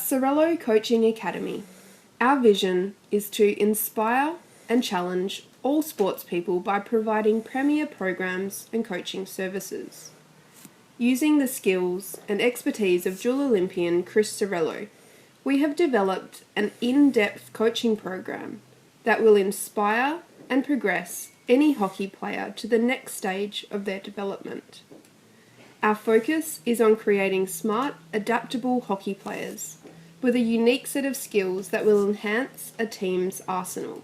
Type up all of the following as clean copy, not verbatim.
At Sorello Coaching Academy, our vision is to inspire and challenge all sports people by providing premier programs and coaching services. Using the skills and expertise of dual Olympian Chris Sorello, we have developed an in-depth coaching program that will inspire and progress any hockey player to the next stage of their development. Our focus is on creating smart, adaptable hockey players with a unique set of skills that will enhance a team's arsenal.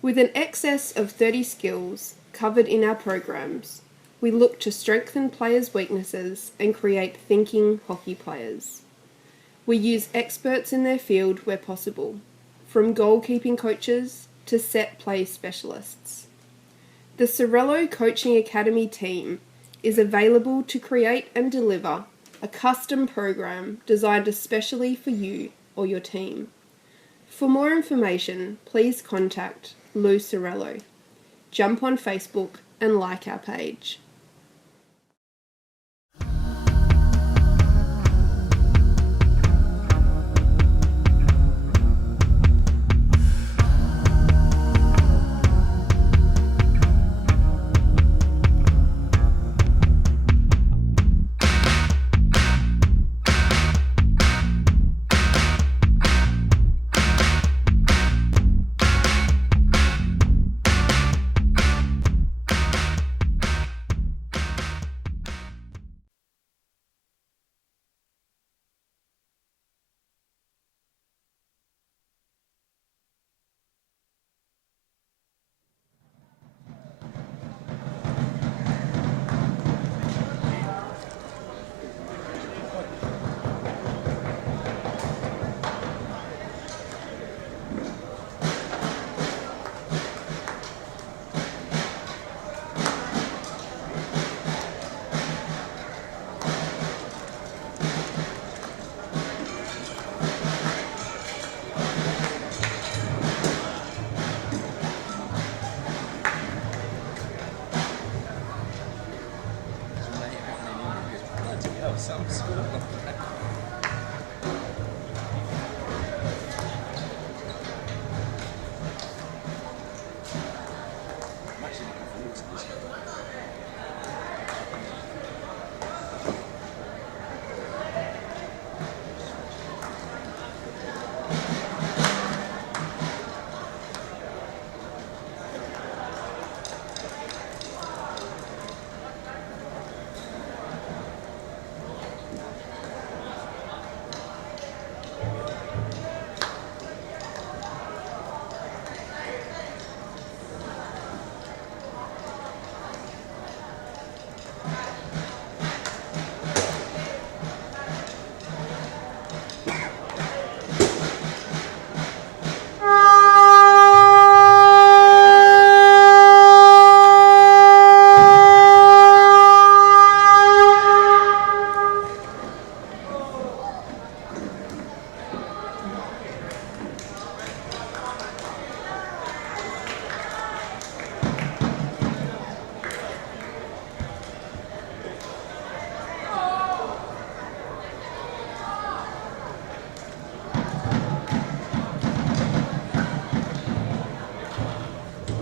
With an excess of 30 skills covered in our programs, we look to strengthen players' weaknesses and create thinking hockey players. We use experts in their field where possible, from goalkeeping coaches to set play specialists. The Sorello Coaching Academy team is available to create and deliver a custom program designed especially for you or your team. For more information, please contact Lou Sorello. Jump on Facebook and like our page.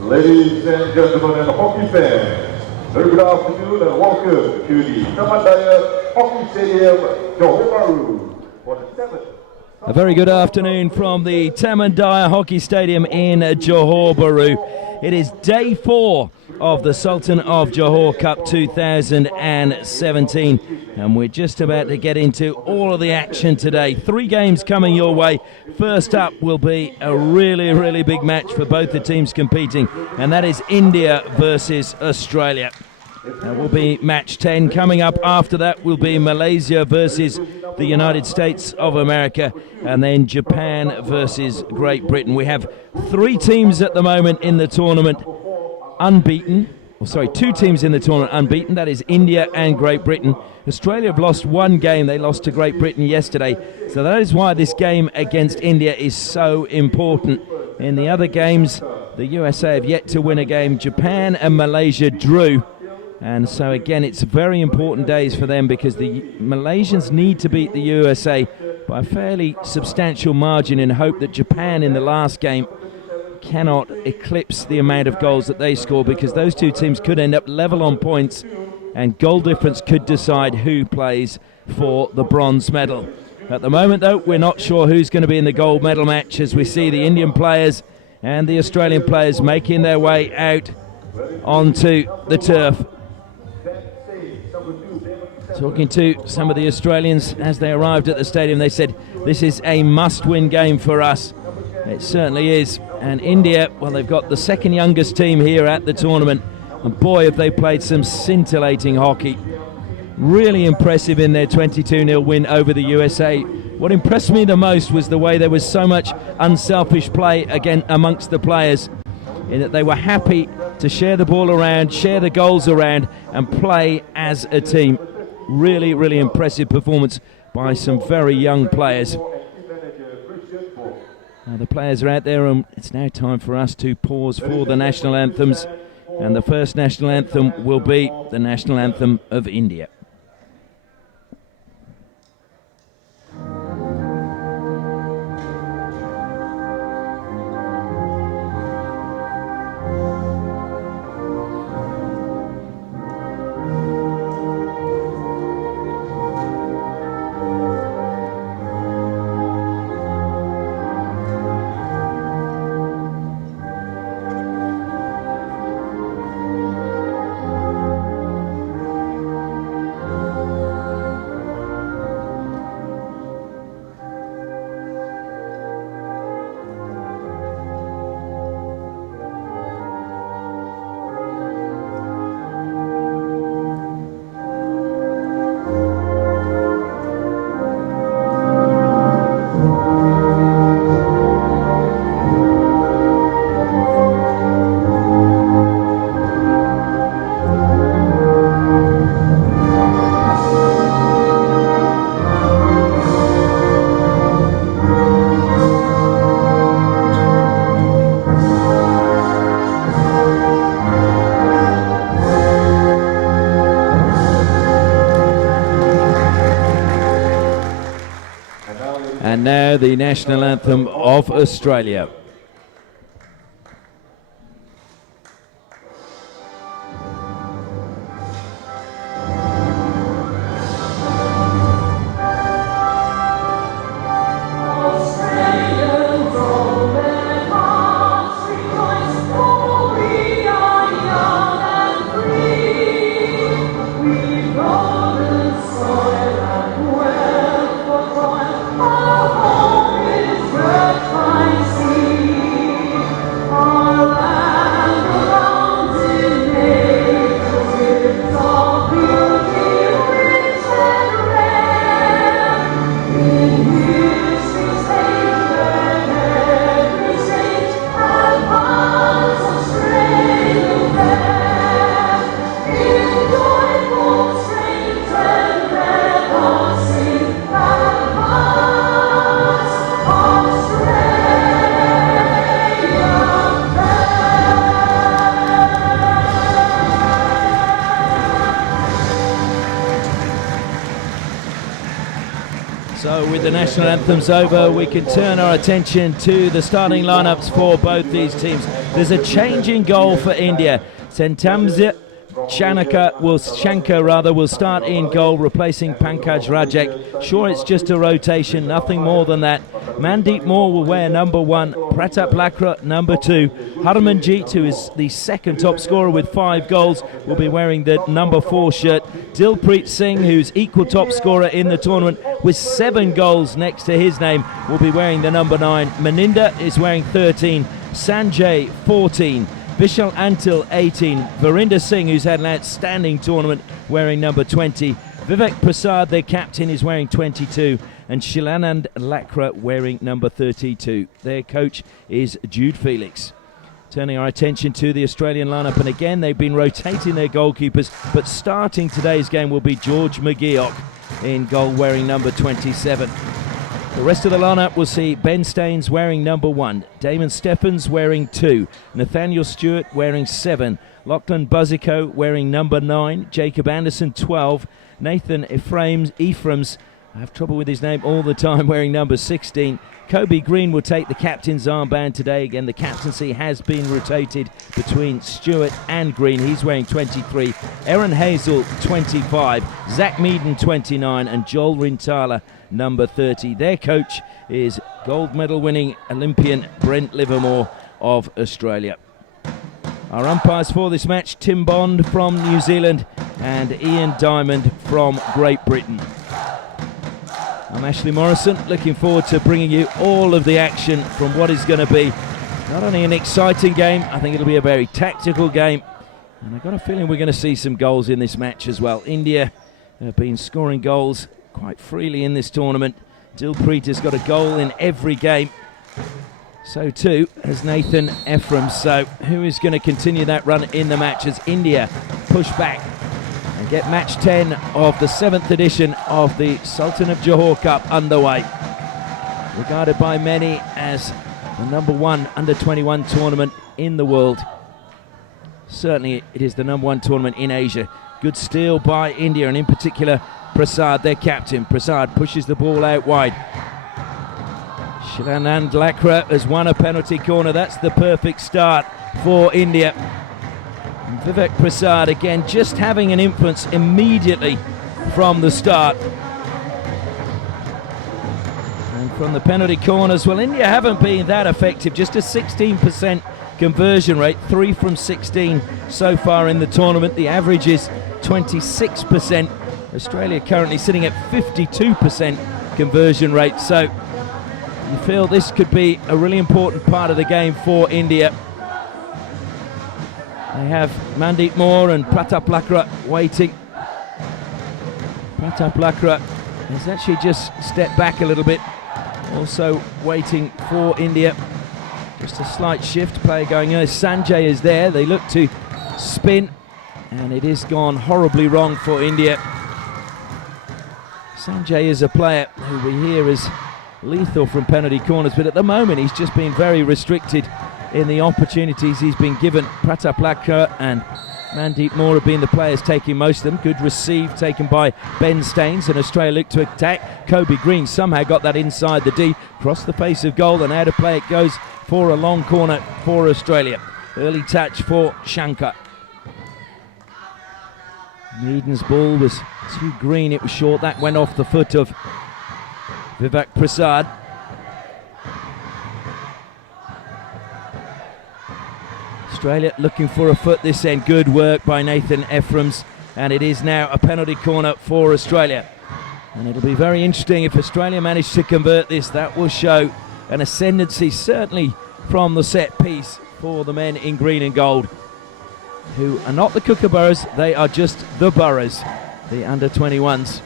Ladies and gentlemen and hockey fans, very good afternoon and welcome to the Taman Daya Hockey Stadium, Johor Bahru, for the 7th. A very good afternoon from the Taman Daya Hockey Stadium in Johor Bahru. It is day 4 of the Sultan of Johor Cup 2017, and we're just about to get into all of the action today. 3 games coming your way. First up will be a really big match for both the teams competing, and that is India versus Australia. That will be match 10. Coming up after that will be Malaysia versus the United States of America, and then Japan versus Great Britain. We have 3 teams at the moment in the tournament unbeaten. Two teams in the tournament unbeaten. That is India and Great Britain. Australia have lost 1 game. They lost to Great Britain yesterday. So that is why this game against India is so important. In the other games, the USA have yet to win a game. Japan and Malaysia drew. And so again, it's very important days for them because the Malaysians need to beat the USA by a fairly substantial margin in hope that Japan in the last game cannot eclipse the amount of goals that they score, because those two teams could end up level on points and goal difference could decide who plays for the bronze medal. At the moment, though, we're not sure who's going to be in the gold medal match, as we see the Indian players and the Australian players making their way out onto the turf. Talking to some of the Australians as they arrived at the stadium, they said this is a must-win game for us. It certainly is. And India, well, they've got the second youngest team here at the tournament, and boy, have they played some scintillating hockey. Really impressive in their 22-0 win over the USA. What impressed me the most was the way there was so much unselfish play again amongst the players, in that they were happy to share the ball around, share the goals around, and play as a team. Really, really impressive performance by some very young players. Now the players are out there, and it's now time for us to pause for the national anthems. And the first national anthem will be the national anthem of India. And now the national anthem of Australia. So with the national anthems over, we can turn our attention to the starting lineups for both these teams. There's a change in goal for India. Sentamzit Shankar will start in goal, replacing Pankaj Rajek. Sure, it's just a rotation, nothing more than that. Mandeep Moore will wear number 1, Pratap Lakra number 2. Harmanjeet, who is the second top scorer with 5 goals, will be wearing the number 4 shirt. Dilpreet Singh, who's equal top scorer in the tournament with 7 goals next to his name, will be wearing the number 9. Maninda is wearing 13, Sanjay 14. Vishal Antil 18, Verinder Singh, who's had an outstanding tournament, wearing number 20. Vivek Prasad, their captain, is wearing 22, and Shilanand Lakra wearing number 32. Their coach is Jude Felix. Turning our attention to the Australian lineup, and again they've been rotating their goalkeepers, but starting today's game will be George McGeoch in goal, wearing number 27. The rest of the lineup will see Ben Staines wearing number 1, Damon Stephens wearing 2, Nathaniel Stewart wearing 7, Lachlan Buzzico wearing number 9, Jacob Anderson 12, Nathan Ephraim's I have trouble with his name all the time, wearing number 16. Kobe Green will take the captain's armband today. Again, the captaincy has been rotated between Stewart and Green. He's wearing 23. Aaron Hazel, 25. Zach Meaden, 29. And Joel Rintala, number 30. Their coach is gold medal winning Olympian Brent Livermore of Australia. Our umpires for this match, Tim Bond from New Zealand and Ian Diamond from Great Britain. I'm Ashley Morrison, looking forward to bringing you all of the action from what is going to be not only an exciting game, I think it'll be a very tactical game. And I've got a feeling we're going to see some goals in this match as well. India have been scoring goals quite freely in this tournament. Dilpreet has got a goal in every game. So too has Nathan Ephraim. So who is going to continue that run in the match as India push back and get match 10 of the 7th edition of the Sultan of Johor Cup underway. Regarded by many as the number 1 under-21 tournament in the world. Certainly it is the number 1 tournament in Asia. Good steal by India, and in particular Prasad, their captain. Prasad pushes the ball out wide. Shilanand Lakra has won a penalty corner. That's the perfect start for India. And Vivek Prasad again just having an influence immediately from the start. And from the penalty corners, well, India haven't been that effective. Just a 16% conversion rate, 3 from 16 so far in the tournament. The average is 26%. Australia currently sitting at 52% conversion rate. So you feel this could be a really important part of the game for India. They have Mandeep Moore and Pratap Lakra waiting. Pratap Lakra has actually just stepped back a little bit. Also waiting for India. Just a slight shift, player going in. Sanjay is there. They look to spin, and it is gone horribly wrong for India. Sanjay is a player who we hear is lethal from penalty corners, but at the moment he's just been very restricted in the opportunities he's been given. Pratap Lakra and Mandeep Moore have been the players taking most of them. Good receive taken by Ben Staines, and Australia look to attack. Kobe Green somehow got that inside the D, crossed the face of goal, and out of play it goes for a long corner for Australia. Early touch for Shankar. Meaden's ball was too green, it was short. That went off the foot of Vivek Prasad. Australia looking for a foot this end. Good work by Nathan Ephraim, and it is now a penalty corner for Australia. And it'll be very interesting if Australia manage to convert this. That will show an ascendancy, certainly from the set piece, for the men in green and gold, who are not the Kookaburras, they are just the Burras, the under-21s.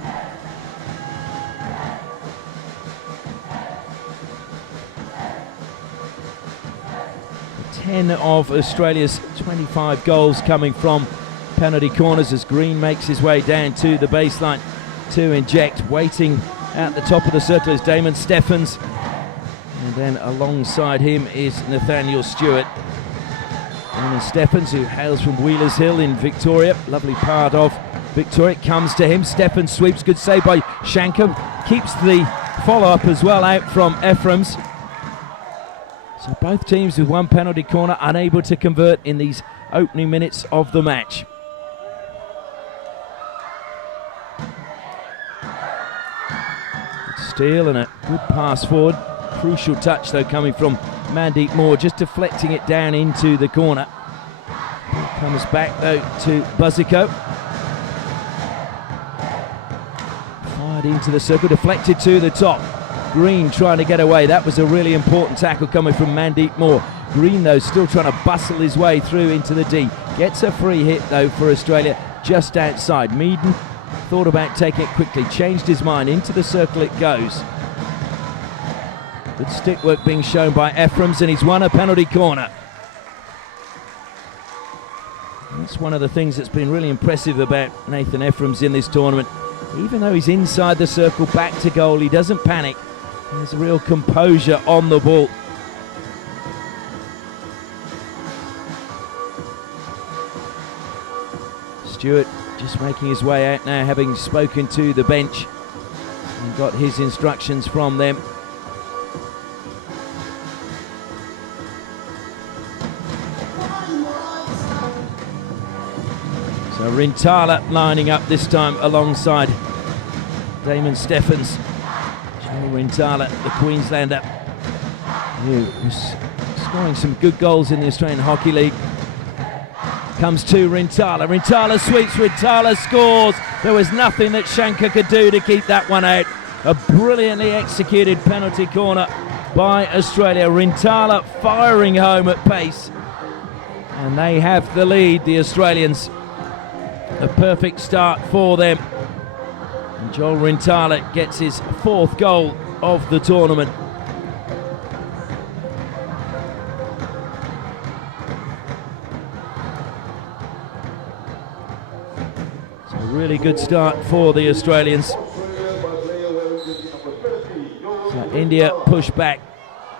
10 of Australia's 25 goals coming from penalty corners as Green makes his way down to the baseline to inject. Waiting at the top of the circle is Damon Steffens, and then alongside him is Nathaniel Stewart. Damon Steffens, who hails from Wheelers Hill in Victoria, lovely part of Victoria, comes to him. Steffens sweeps, good save by Shankar, keeps the follow-up as well out from Ephraim's. So both teams with one penalty corner unable to convert in these opening minutes of the match. Good steal and a good pass forward. Crucial touch though coming from Mandeep Moore, just deflecting it down into the corner. Comes back though to Buzzico. Fired into the circle, deflected to the top. Green trying to get away. That was a really important tackle coming from Mandeep Moore. Green though still trying to bustle his way through into the D. Gets a free hit though for Australia just outside. Meaden thought about taking it quickly, changed his mind. Into the circle it goes. Good stick work being shown by Ephraim, and he's won a penalty corner. And that's one of the things that's been really impressive about Nathan Ephraim in this tournament. Even though he's inside the circle, back to goal, he doesn't panic. There's a real composure on the ball. Stewart just making his way out now, having spoken to the bench. And got his instructions from them. So Rintala lining up this time alongside Damon Steffens. Joe Rintala, the Queenslander, who was scoring some good goals in the Australian Hockey League. Comes to Rintala. Rintala sweeps, Rintala scores. There was nothing that Shankar could do to keep that one out. A brilliantly executed penalty corner by Australia. Rintala firing home at pace. And they have the lead, the Australians. A perfect start for them. And Joel Rintala gets his 4th goal of the tournament. It's a really good start for the Australians. So India push back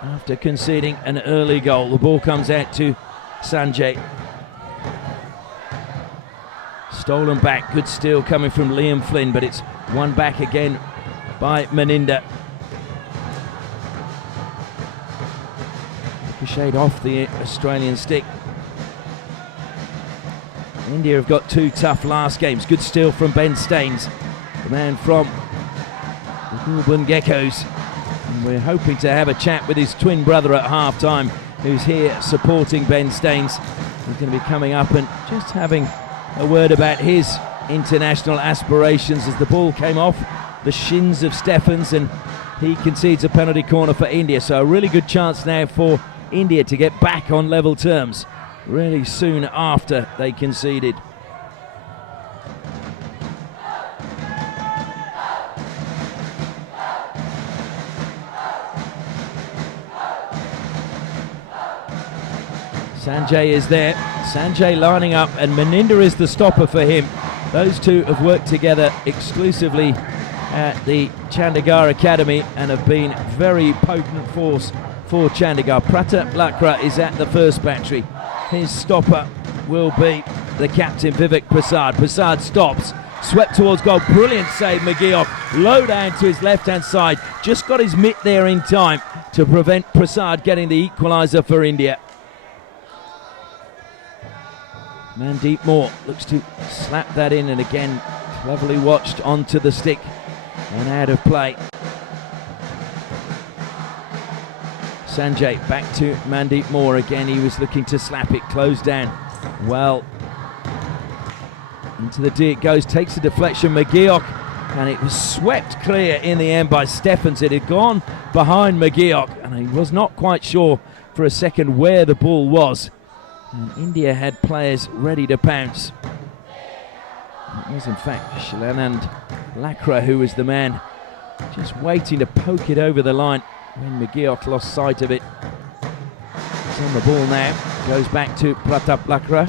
after conceding an early goal. The ball comes out to Sanjay. Stolen back, good steal coming from Liam Flynn, but it's won back again by Meninda. Ricocheted off the Australian stick. India have got 2 tough last games. Good steal from Ben Staines, the man from the Goulburn Geckos. And we're hoping to have a chat with his twin brother at half-time, who's here supporting Ben Staines. He's going to be coming up and just having a word about his international aspirations as the ball came off the shins of Steffens and he concedes a penalty corner for India. So a really good chance now for India to get back on level terms really soon after they conceded. Sanjay is there. Sanjay lining up, and Meninda is the stopper for him. Those two have worked together exclusively at the Chandigarh Academy and have been very potent force for Chandigarh. Pratap Lakra is at the first battery. His stopper will be the captain, Vivek Prasad. Prasad stops, swept towards goal. Brilliant save, McGeoch. Low down to his left-hand side. Just got his mitt there in time to prevent Prasad getting the equaliser for India. Mandeep Moore looks to slap that in, and again cleverly watched onto the stick and out of play. Sanjay back to Mandeep Moore again. He was looking to slap it, closed down. Well, into the D it goes, takes a deflection, McGeoch, and it was swept clear in the end by Steffens. It had gone behind McGeoch, and he was not quite sure for a second where the ball was. And India had players ready to pounce. It was in fact Shilanand Lakra who was the man just waiting to poke it over the line when McGeoch lost sight of it. It's on the ball now, goes back to Pratap Lakra.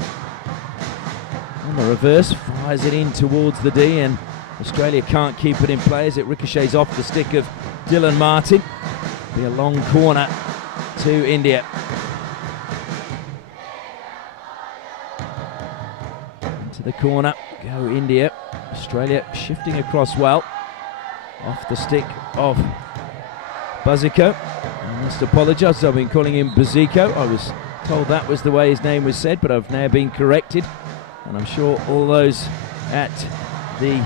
On the reverse, fires it in towards the D, and Australia can't keep it in play as it ricochets off the stick of Dylan Martin. Be a long corner to India. The corner, go India. Australia shifting across well. Off the stick of Buzzico. I must apologise, I've been calling him Buzzico. I was told that was the way his name was said, but I've now been corrected. And I'm sure all those at the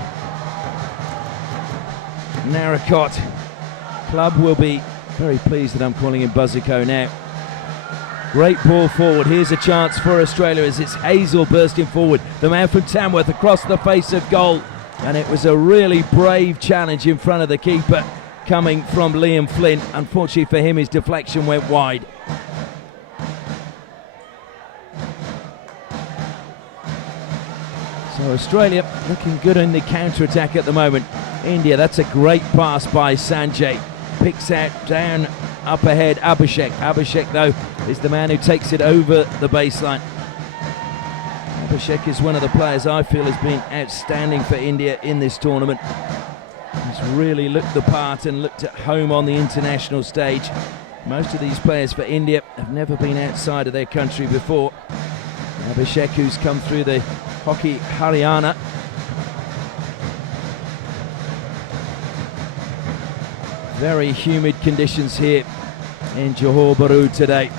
Narakot club will be very pleased that I'm calling him Buzzico now. Great ball forward. Here's a chance for Australia as it's Hazel bursting forward. The man from Tamworth across the face of goal. And it was a really brave challenge in front of the keeper coming from Liam Flynn. Unfortunately for him, his deflection went wide. So Australia looking good in the counter-attack at the moment. India, that's a great pass by Sanjay. Picks out down up ahead Abhishek. Abhishek, though, is the man who takes it over the baseline. Abhishek is one of the players I feel has been outstanding for India in this tournament. He's really looked the part and looked at home on the international stage. Most of these players for India have never been outside of their country before. Abhishek, who's come through the Hockey Haryana. Very humid conditions here in Johor Bahru today.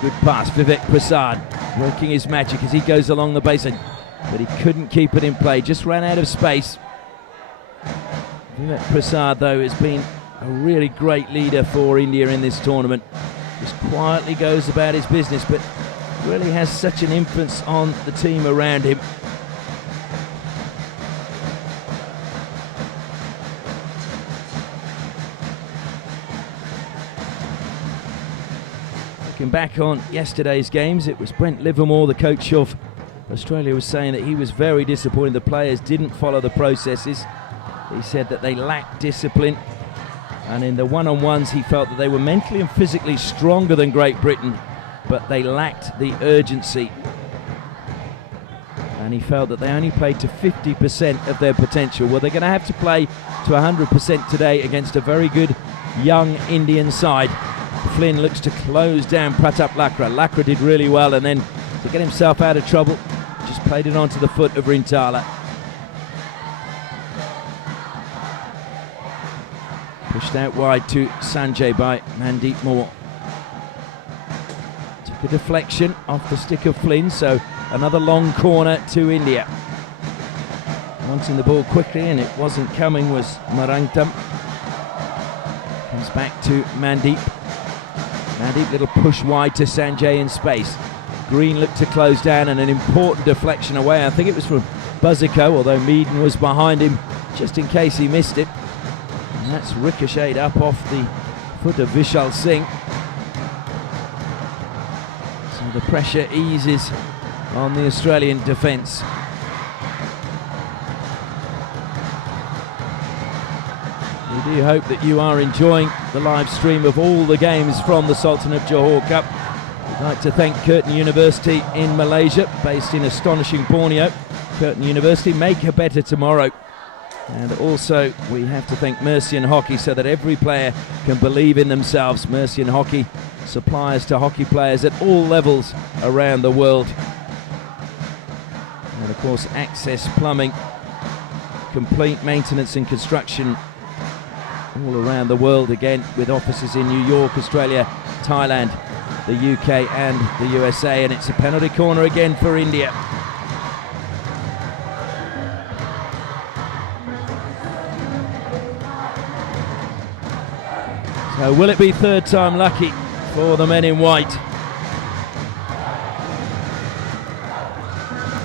Good pass, Vivek Prasad working his magic as he goes along the baseline, but he couldn't keep it in play, just ran out of space. Vivek Prasad, though, has been a really great leader for India in this tournament. Just quietly goes about his business, but really has such an influence on the team around him. Looking back on yesterday's games, it was Brent Livermore, the coach of Australia, was saying that he was very disappointed the players didn't follow the processes. He said that they lacked discipline, and in the one-on-ones he felt that they were mentally and physically stronger than Great Britain, but they lacked the urgency. And he felt that they only played to 50% of their potential. Well, they're going to have to play to 100% today against a very good young Indian side. Flynn looks to close down Pratap Lakra. Lakra did really well, and then to get himself out of trouble, just played it onto the foot of Rintala. Pushed out wide to Sanjay by Mandeep Moore. Took a deflection off the stick of Flynn, so another long corner to India. Wanting the ball quickly, and it wasn't coming, was Marangtam. Comes back to Mandeep. Mandeep, little push wide to Sanjay in space. Green looked to close down, and an important deflection away. I think it was from Buzzico, although Meaden was behind him just in case he missed it. And that's ricocheted up off the foot of Vishal Singh. So the pressure eases on the Australian defence. We do hope that you are enjoying the live stream of all the games from the Sultan of Johor Cup. We'd like to thank Curtin University in Malaysia, based in astonishing Borneo. Curtin University, make a better tomorrow. And also we have to thank Mercian Hockey, so that every player can believe in themselves. Mercian Hockey, suppliers to hockey players at all levels around the world. And of course Access Plumbing, complete maintenance and construction all around the world, again with offices in New York, Australia, Thailand, the UK and the USA. And it's a penalty corner again for India. So will it be third time lucky for the men in white?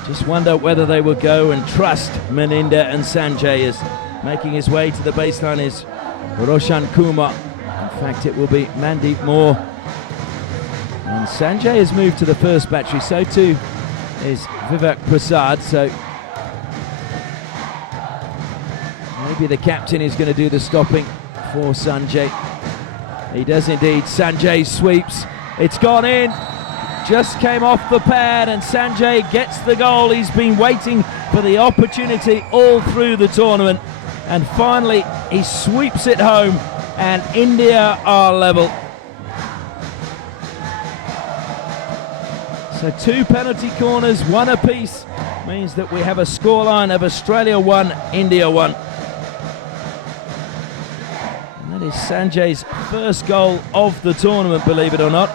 Just wonder whether they will go and trust Meninda and Sanjay. As making his way to the baseline is Roshan Kumar. In fact, it will be Mandeep Moore. And Sanjay has moved to the first battery, so too is Vivek Prasad. So maybe the captain is going to do the stopping for Sanjay. He does indeed. Sanjay sweeps. It's gone in. Just came off the pad, and Sanjay gets the goal. He's been waiting for the opportunity all through the tournament, and finally he sweeps it home, and India are level. So 2 penalty corners, 1 apiece, means that we have a scoreline of Australia 1, India 1. That is Sanjay's first goal of the tournament, believe it or not,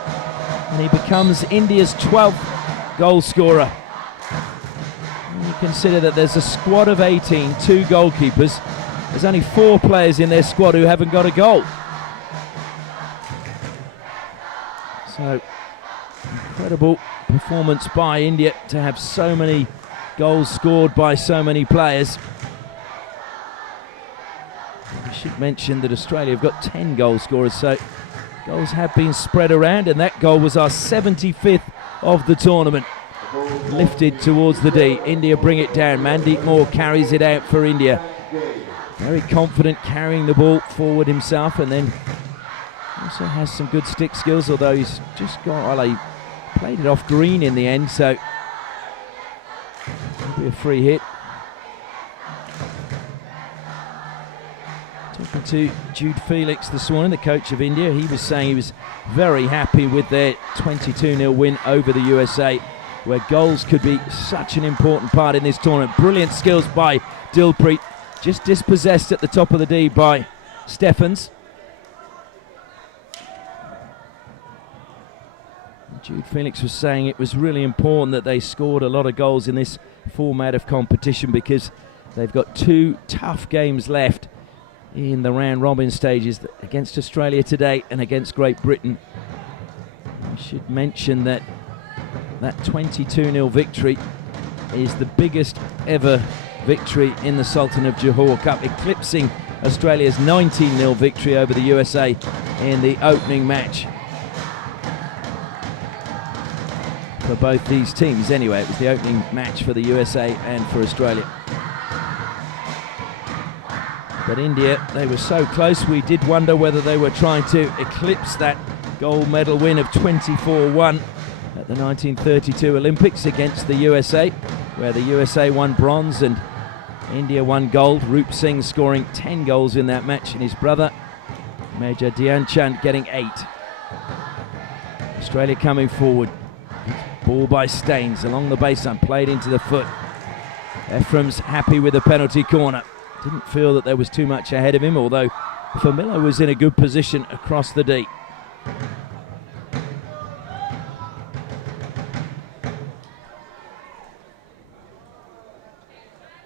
and he becomes India's 12th goal scorer. When you consider that there's a squad of 18, 2 goalkeepers, there's only 4 players in their squad who haven't got a goal. So, incredible performance by India to have so many goals scored by so many players. I should mention that Australia have got 10 goal scorers, so goals have been spread around, and that goal was our 75th of the tournament. Lifted towards the D. India bring it down. Mandeep Moore carries it out for India. Very confident carrying the ball forward himself, and then also has some good stick skills, although he's just got, well, he played it off Green in the end, so it'll be a free hit. Talking to Jude Felix this morning, the coach of India, he was saying he was very happy with their 22-0 win over the USA, where goals could be such an important part in this tournament. Brilliant skills by Dilpreet. just dispossessed at the top of the D by Stephens. Jude Felix was saying it was really important that they scored a lot of goals in this format of competition because they've got 2 tough games left in the round robin stages against Australia today and against Great Britain. I should mention that 22-0 victory is the biggest ever victory in the Sultan of Johor Cup, eclipsing Australia's 19-0 victory over the USA in the opening match. For both these teams anyway, it was the opening match for the USA and for Australia. But India, they were so close, we did wonder whether they were trying to eclipse that gold medal win of 24-1 at the 1932 Olympics against the USA, where the USA won bronze and India won gold. Roop Singh scoring 10 goals in that match, and his brother Major Dhyan Chand getting 8. Australia coming forward. Ball by Staines along the baseline, played into the foot. Ephraim's happy with the penalty corner. Didn't feel that there was too much ahead of him, although Famillo was in a good position across the D.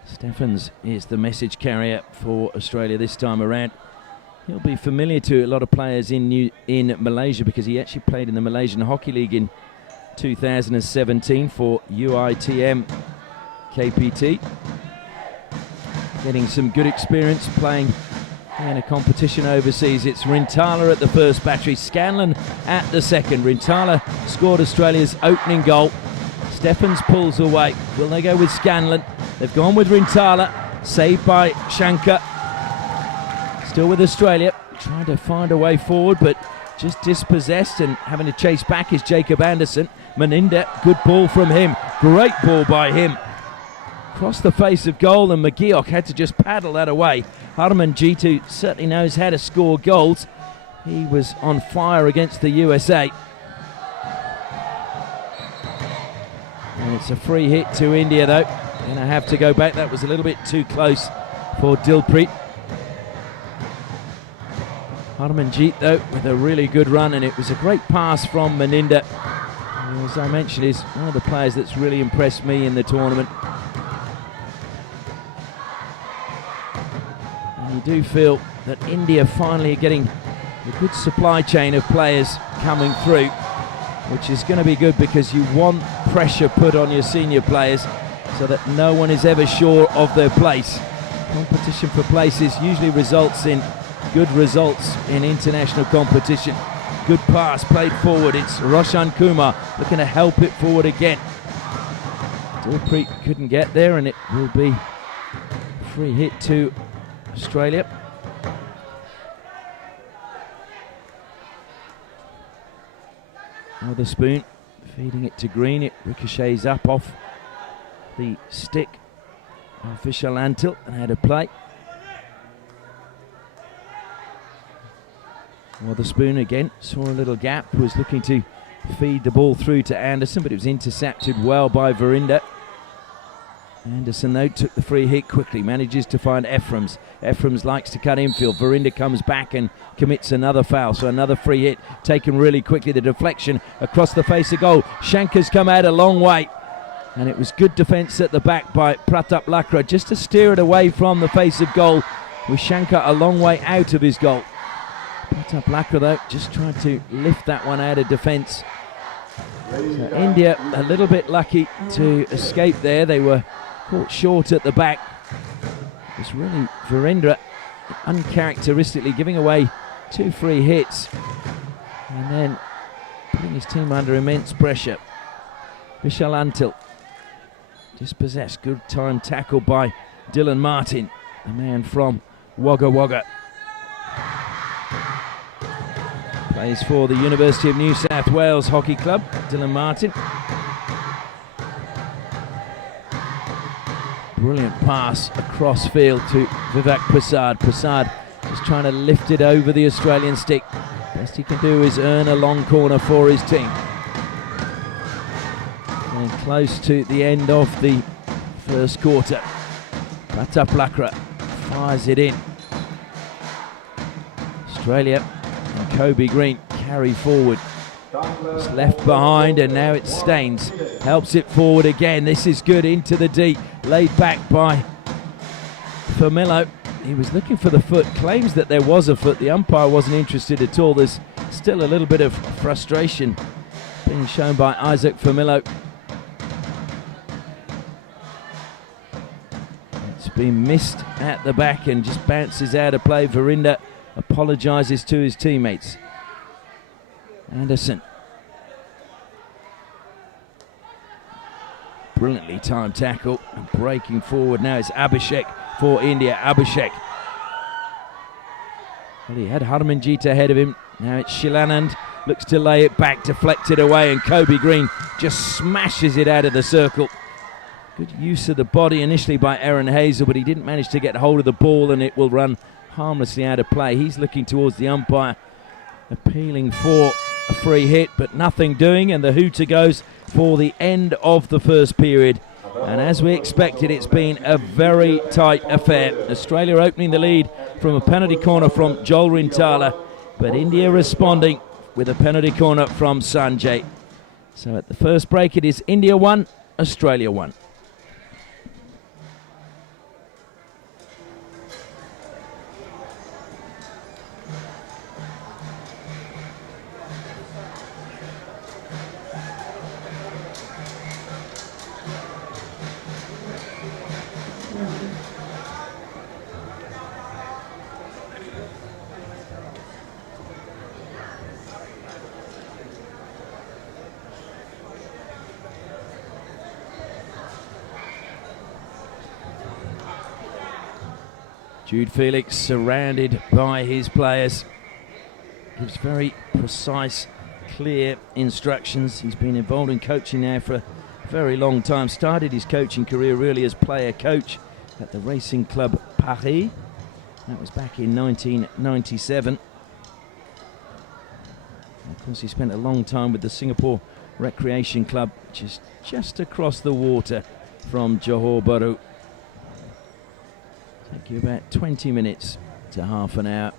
Stephens is the message carrier for Australia this time around. He'll be familiar to a lot of players in Malaysia because he actually played in the Malaysian Hockey League in 2017 for UITM KPT. Getting some good experience playing in a competition overseas. It's Rintala at the first battery, Scanlon at the second. Rintala scored Australia's opening goal. Stephens pulls away. Will they go with Scanlon? They've gone with Rintala, saved by Shankar. Still with Australia, trying to find a way forward, but just dispossessed and having to chase back is Jacob Anderson. Meninda, good ball from him. Great ball by him. Across the face of goal, and McGeoch had to just paddle that away. Harmanjeet, who certainly knows how to score goals. He was on fire against the USA. And it's a free hit to India though. Gonna have to go back. That was a little bit too close for Dilpreet. Harmanjeet though with a really good run, and it was a great pass from Meninda. As I mentioned, is one of the players that's really impressed me in the tournament. And you do feel that India finally are getting a good supply chain of players coming through, which is going to be good because you want pressure put on your senior players so that no one is ever sure of their place. Competition for places usually results in good results in international competition. Good pass played forward. It's Roshan Kumar looking to help it forward again. Dilpreet couldn't get there, and it will be a free hit to Australia. Witherspoon feeding it to Green. It ricochets up off the stick of Vishal Antil and had a play. Witherspoon again saw a little gap, was looking to feed the ball through to Anderson, but it was intercepted well by Verinder. Anderson though took the free hit quickly, manages to find Ephraim's. Ephraim's likes to cut infield. Verinder comes back and commits another foul, so another free hit taken really quickly. The deflection across the face of goal. Shankar's come out a long way, and it was good defence at the back by Pratap Lakra just to steer it away from the face of goal, with Shankar a long way out of his goal. Pratap Lakra though just tried to lift that one out of defence. So India a little bit lucky to escape there. They were caught short at the back. It was really Virendra uncharacteristically giving away 2 free hits and then putting his team under immense pressure. Vishal Antil dispossessed. Good time tackle by Dylan Martin, the man from Wagga Wagga. Plays for the University of New South Wales Hockey Club, Dylan Martin. Brilliant pass across field to Vivek Prasad. Prasad just trying to lift it over the Australian stick. Best he can do is earn a long corner for his team. And close to the end of the first quarter. Pratap Lakra fires it in. Australia and Kobe Green carry forward. It's left behind, and now it's Staines. Helps it forward again. This is good into the deep. Laid back by Firmino. He was looking for the foot. Claims that there was a foot. The umpire wasn't interested at all. There's still a little bit of frustration being shown by Isaac Firmino. It's been missed at the back and just bounces out of play. Verinda apologises to his teammates. Anderson. Brilliantly timed tackle and breaking forward. Now it's Abhishek for India. Abhishek. Well, he had Harmanjeet ahead of him. Now it's Shilanand. Looks to lay it back, deflected away, and Kobe Green just smashes it out of the circle. Good use of the body initially by Aaron Hazel, but he didn't manage to get hold of the ball, and it will run harmlessly out of play. He's looking towards the umpire, appealing for a free hit, but nothing doing, and the hooter goes for the end of the first period. And as we expected, it's been a very tight affair. Australia opening the lead from a penalty corner from Joel Rintala, but India responding with a penalty corner from Sanjay. So at the first break, it is India 1, Australia 1. Jude Felix surrounded by his players. Gives very precise, clear instructions. He's been involved in coaching now for a very long time. Started his coaching career really as player coach at the Racing Club Paris. That was back in 1997. And of course, he spent a long time with the Singapore Recreation Club, which is just across the water from Johor Bahru. Take you about 20 minutes to half an hour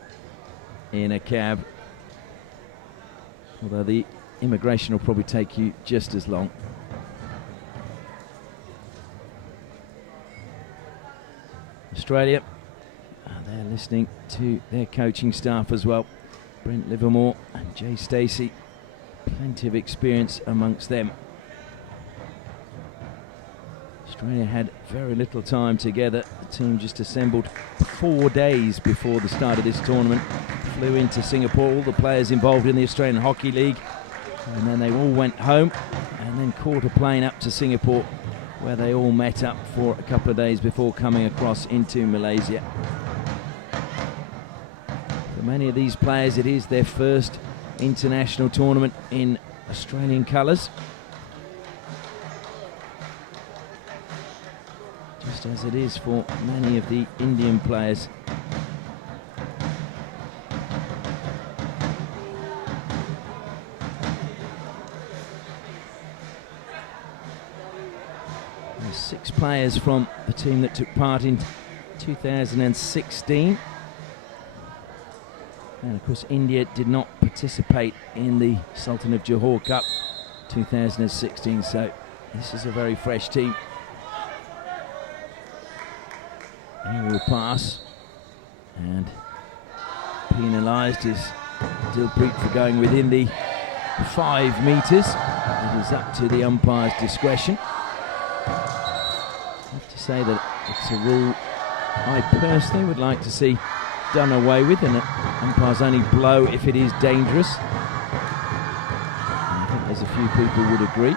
in a cab. Although the immigration will probably take you just as long. Australia, they're listening to their coaching staff as well. Brent Livermore and Jay Stacey, plenty of experience amongst them. Australia had very little time together. The team just assembled 4 days before the start of this tournament. Flew into Singapore, all the players involved in the Australian Hockey League. And then they all went home and then caught a plane up to Singapore, where they all met up for a couple of days before coming across into Malaysia. For many of these players, it is their first international tournament in Australian colours. Just as it is for many of the Indian players. There's 6 players from the team that took part in 2016. And of course, India did not participate in the Sultan of Johor Cup 2016, so this is a very fresh team. Aerial pass, and penalised is Dilpreet for going within the 5 metres. It is up to the umpire's discretion. I have to say that it's a rule I personally would like to see done away with, and umpires only blow if it is dangerous. And I think there's a few people would agree.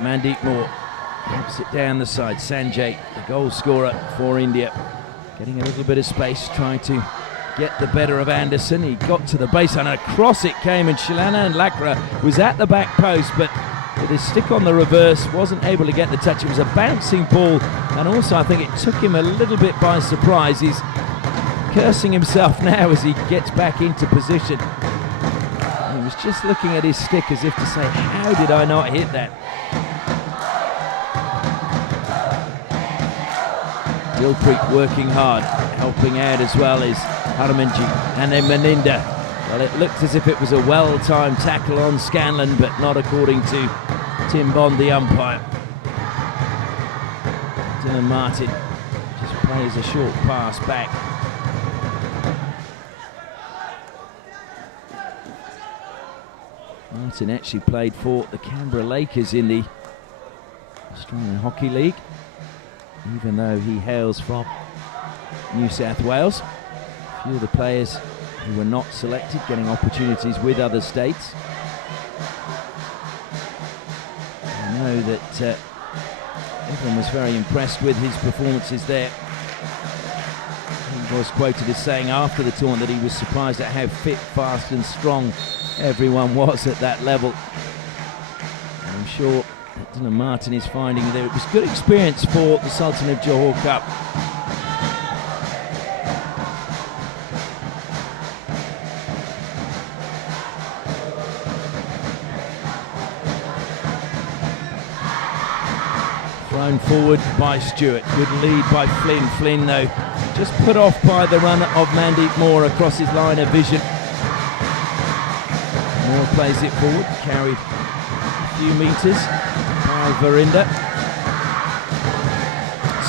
Mandeep Moore helps it down the side. Sanjay, the goal scorer for India, getting a little bit of space, trying to get the better of Anderson. He got to the baseline and across it came, and Shilana and Lakra was at the back post, but with his stick on the reverse, wasn't able to get the touch. It was a bouncing ball, and also I think it took him a little bit by surprise. He's cursing himself now as he gets back into position. He was just looking at his stick as if to say, how did I not hit that? Gilcreek working hard, helping out as well as Haramanji, and then Meninda. Well, it looked as if it was a well-timed tackle on Scanlon, but not according to Tim Bond, the umpire. Dylan Martin just plays a short pass back. Martin actually played for the Canberra Lakers in the Australian Hockey League, even though he hails from New South Wales. A few of the players who were not selected getting opportunities with other states. I know that everyone was very impressed with his performances there. He was quoted as saying after the tournament that he was surprised at how fit, fast and strong everyone was at that level. And I'm sure that Dylan Martin is finding that it was a good experience for the Sultan of Johor Cup. Thrown forward by Stewart. Good lead by Flynn. Flynn, though, just put off by the run of Mandeep Moore across his line of vision. Moore plays it forward, carried a few metres by Verinda.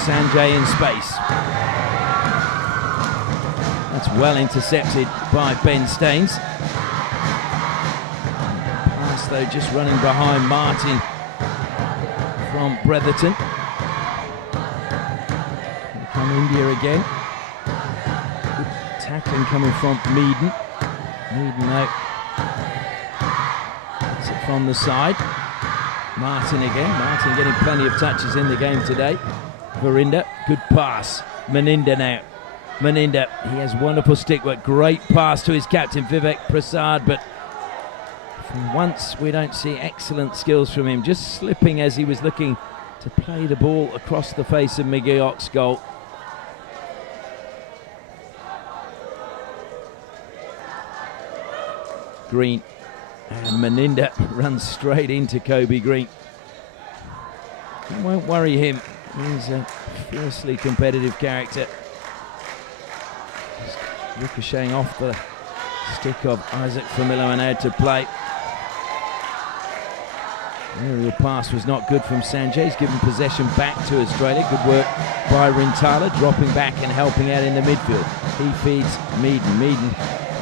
Sanjay in space. That's well intercepted by Ben Staines. Pass, though, just running behind Martin from Bretherton. Here come India again. Good tackling coming from Meaden. Meaden, though, gets it from the side. Martin again. Martin getting plenty of touches in the game today. Verinda, good pass. Meninda now. Meninda, he has wonderful stick work. Great pass to his captain Vivek Prasad, but for once we don't see excellent skills from him, just slipping as he was looking to play the ball across the face of McGeoch's goal. Green, and Meninda runs straight into Kobe Green. It won't worry him, he's a fiercely competitive character. Just ricocheting off the stick of Isaac Famillo and out to play. The aerial pass was not good from Sanjay. He's given possession back to Australia. Good work by Rintala, dropping back and helping out in the midfield. He feeds Meaden. Meaden,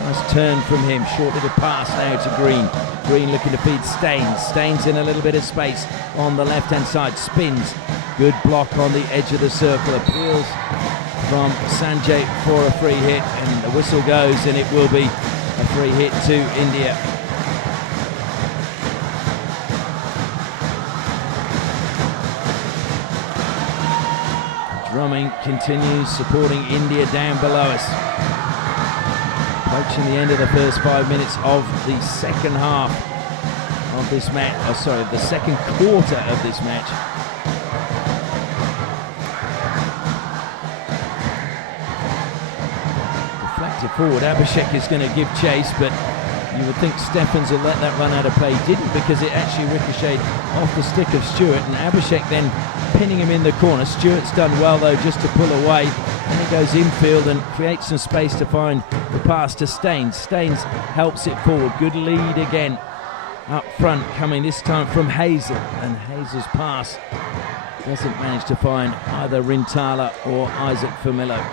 nice turn from him. Short little pass now to Green. Green looking to feed Staines. Staines in a little bit of space on the left-hand side. Spins. Good block on the edge of the circle. Appeals from Sanjay for a free hit, and the whistle goes, and it will be a free hit to India. Drumming continues, supporting India down below us. Approaching the end of the first 5 minutes of the second half of this match. Oh, sorry, the second quarter of this match. Deflected forward. Abhishek is going to give chase, but you would think Stephens will let that run out of play. He didn't, because it actually ricocheted off the stick of Stewart, and Abhishek then pinning him in the corner. Stewart's done well, though, just to pull away. And he goes infield and creates some space to find the pass to Staines. Staines helps it forward. Good lead again up front, coming this time from Hazel. And Hazel's pass doesn't manage to find either Rintala or Isaac Famillo.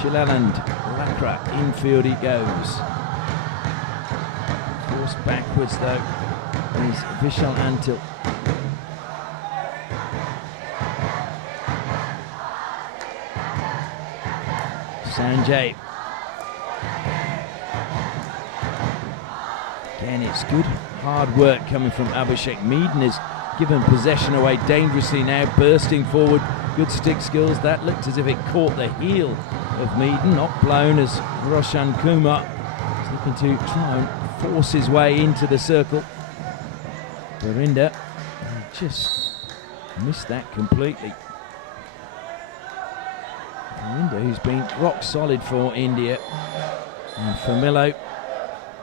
Shilaland Lakra, infield he goes. Forced backwards though is Vishal Antil. Sanjay. Again, it's good hard work coming from Abhishek. Meaden is given possession away dangerously now, bursting forward. Good stick skills. That looked as if it caught the heel of Meaden, not blown, as Roshan Kumar is looking to try and force his way into the circle. Verinda just missed that completely. Verinda, who's been rock solid for India. And Famillo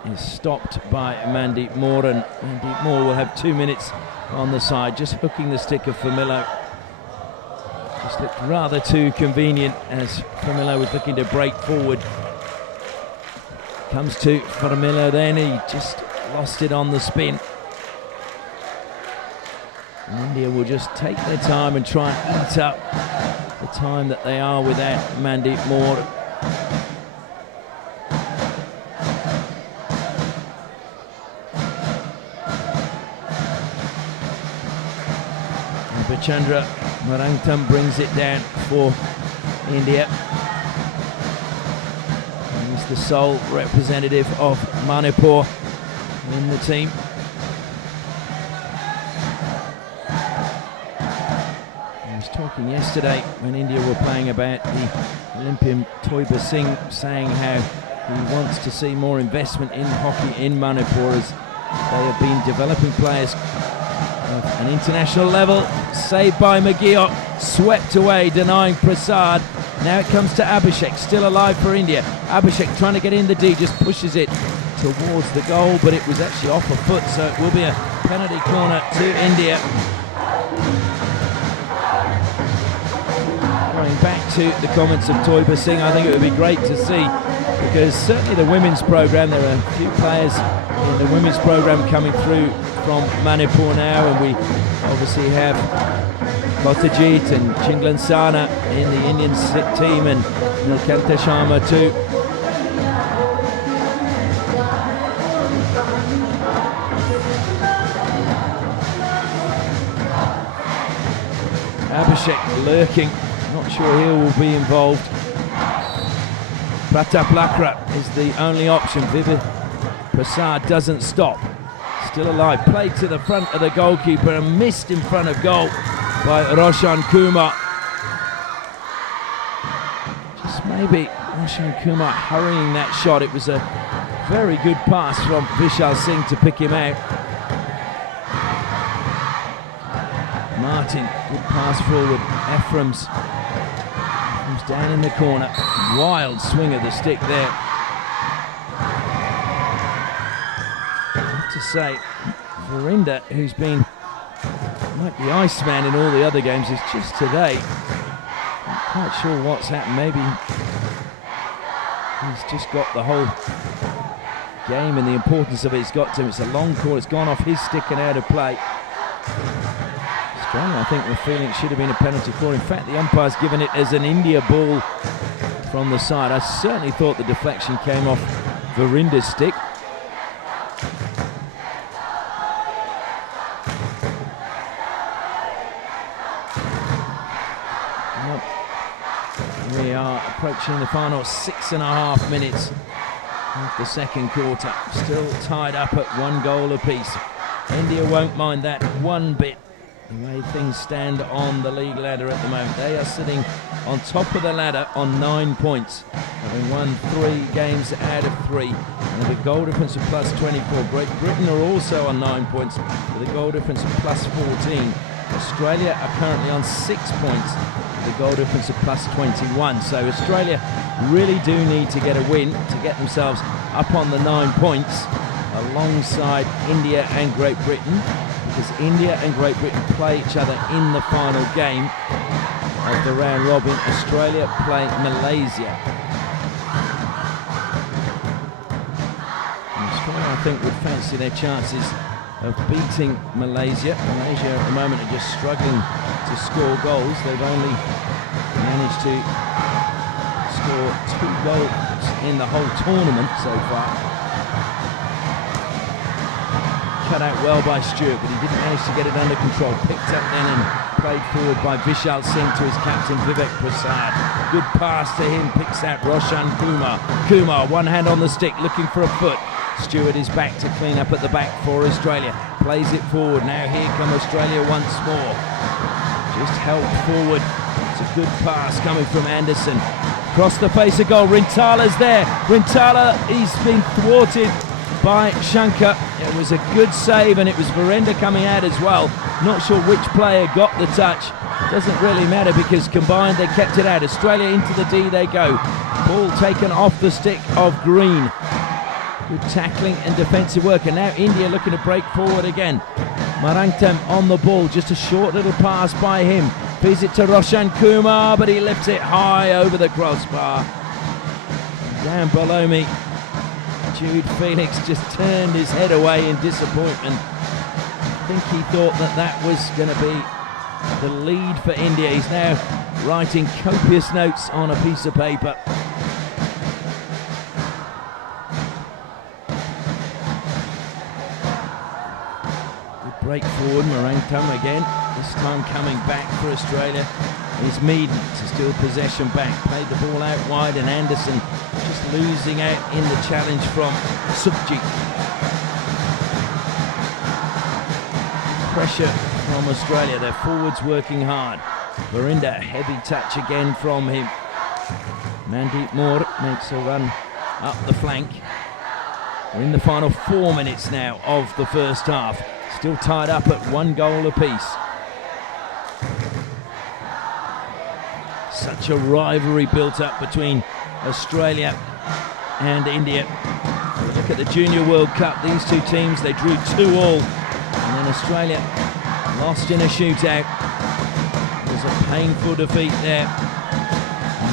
is stopped by Mandeep Moore, and Mandeep Moore will have 2 minutes on the side, just hooking the stick of Famillo. Just looked rather too convenient as Famillo was looking to break forward. Comes to Famillo then, he just lost it on the spin. And India will just take their time and try and eat up the time that they are without Mandeep Moore. Bachandra Marangtam brings it down for India. He's the sole representative of Manipur in the team. I was talking yesterday when India were playing about the Olympian Toiba Singh, saying how he wants to see more investment in hockey in Manipur, as they have been developing players of an international level. Saved by McGeoch, swept away, denying Prasad. Now it comes to Abhishek, still alive for India. Abhishek trying to get in the D, just pushes it towards the goal, but it was actually off a foot, so it will be a penalty corner to India. Going back to the comments of Toiba Singh, I think it would be great to see, because certainly the women's programme, there are a few players in the women's programme coming through from Manipur now, and we obviously have Kotajit and Chinglan Sana in the Indian team, and Nilkanta Sharma too. Abhishek lurking, not sure he will be involved. Pratap Lakra is the only option. Vivid Prasad doesn't stop. Still alive, played to the front of the goalkeeper and missed in front of goal by Roshan Kumar. Just maybe Roshan Kumar hurrying that shot. It was a very good pass from Vishal Singh to pick him out. Martin, good pass forward. Ephraim's down in the corner. Wild swing of the stick there. To say, Verinda, who's been like the Iceman in all the other games, is just today, not quite sure what's happened. Maybe he's just got the whole game and the importance of it. He's got to him. It's a long call. It's gone off his stick and out of play. Strong, I think we're feeling it should have been a penalty call. In fact, the umpire's given it as an India ball from the side. I certainly thought the deflection came off Verinda's stick. We are approaching the final 6.5 minutes of the second quarter. Still tied up at 1 goal apiece. India won't mind that one bit, the way things stand on the league ladder at the moment. They are sitting on top of the ladder on 9 points, having won 3 games out of 3, and with a goal difference of plus 24. Great Britain are also on 9 points with a goal difference of plus 14. Australia are currently on 6 points with a goal difference of plus 21. So Australia really do need to get a win to get themselves up on the 9 points alongside India and Great Britain, because India and Great Britain play each other in the final game of the round robin. Australia play Malaysia. And Australia, I think, would fancy their chances of beating Malaysia. Malaysia at the moment are just struggling to score goals. They've only managed to score 2 goals in the whole tournament so far. Cut out well by Stewart, but he didn't manage to get it under control. Picked up then and played forward by Vishal Singh to his captain Vivek Prasad. Good pass to him, picks out Roshan Kumar. Kumar, one hand on the stick, looking for a foot. Stewart is back to clean up at the back for Australia. Plays it forward. Now here come Australia once more. Just helped forward. It's a good pass coming from Anderson. Across the face of goal. Rintala's there. Rintala, he's been thwarted by Shankar. It was a good save, and it was Verinda coming out as well. Not sure which player got the touch. Doesn't really matter, because combined they kept it out. Australia into the D they go. Ball taken off the stick of Green. Good tackling and defensive work, and now India looking to break forward again. Marangtam on the ball, just a short little pass by him. Feeds it to Roshan Kumar, but he lifts it high over the crossbar. Down below me, Jude Felix just turned his head away in disappointment. I think he thought that that was going to be the lead for India. He's now writing copious notes on a piece of paper. Good break forward, Marangtam again, this time coming back for Australia. It's Meaden to steal possession back, played the ball out wide, and Anderson just losing out in the challenge from Sukhjit. Pressure from Australia, their forwards working hard. Verinder, heavy touch again from him. Mandeep Moore makes a run up the flank. We're in the final 4 minutes now of the first half. Still tied up at 1 goal apiece. Such a rivalry built up between Australia and India. Look at the Junior World Cup, these two teams, they drew 2-2. And then Australia lost in a shootout. It was a painful defeat there.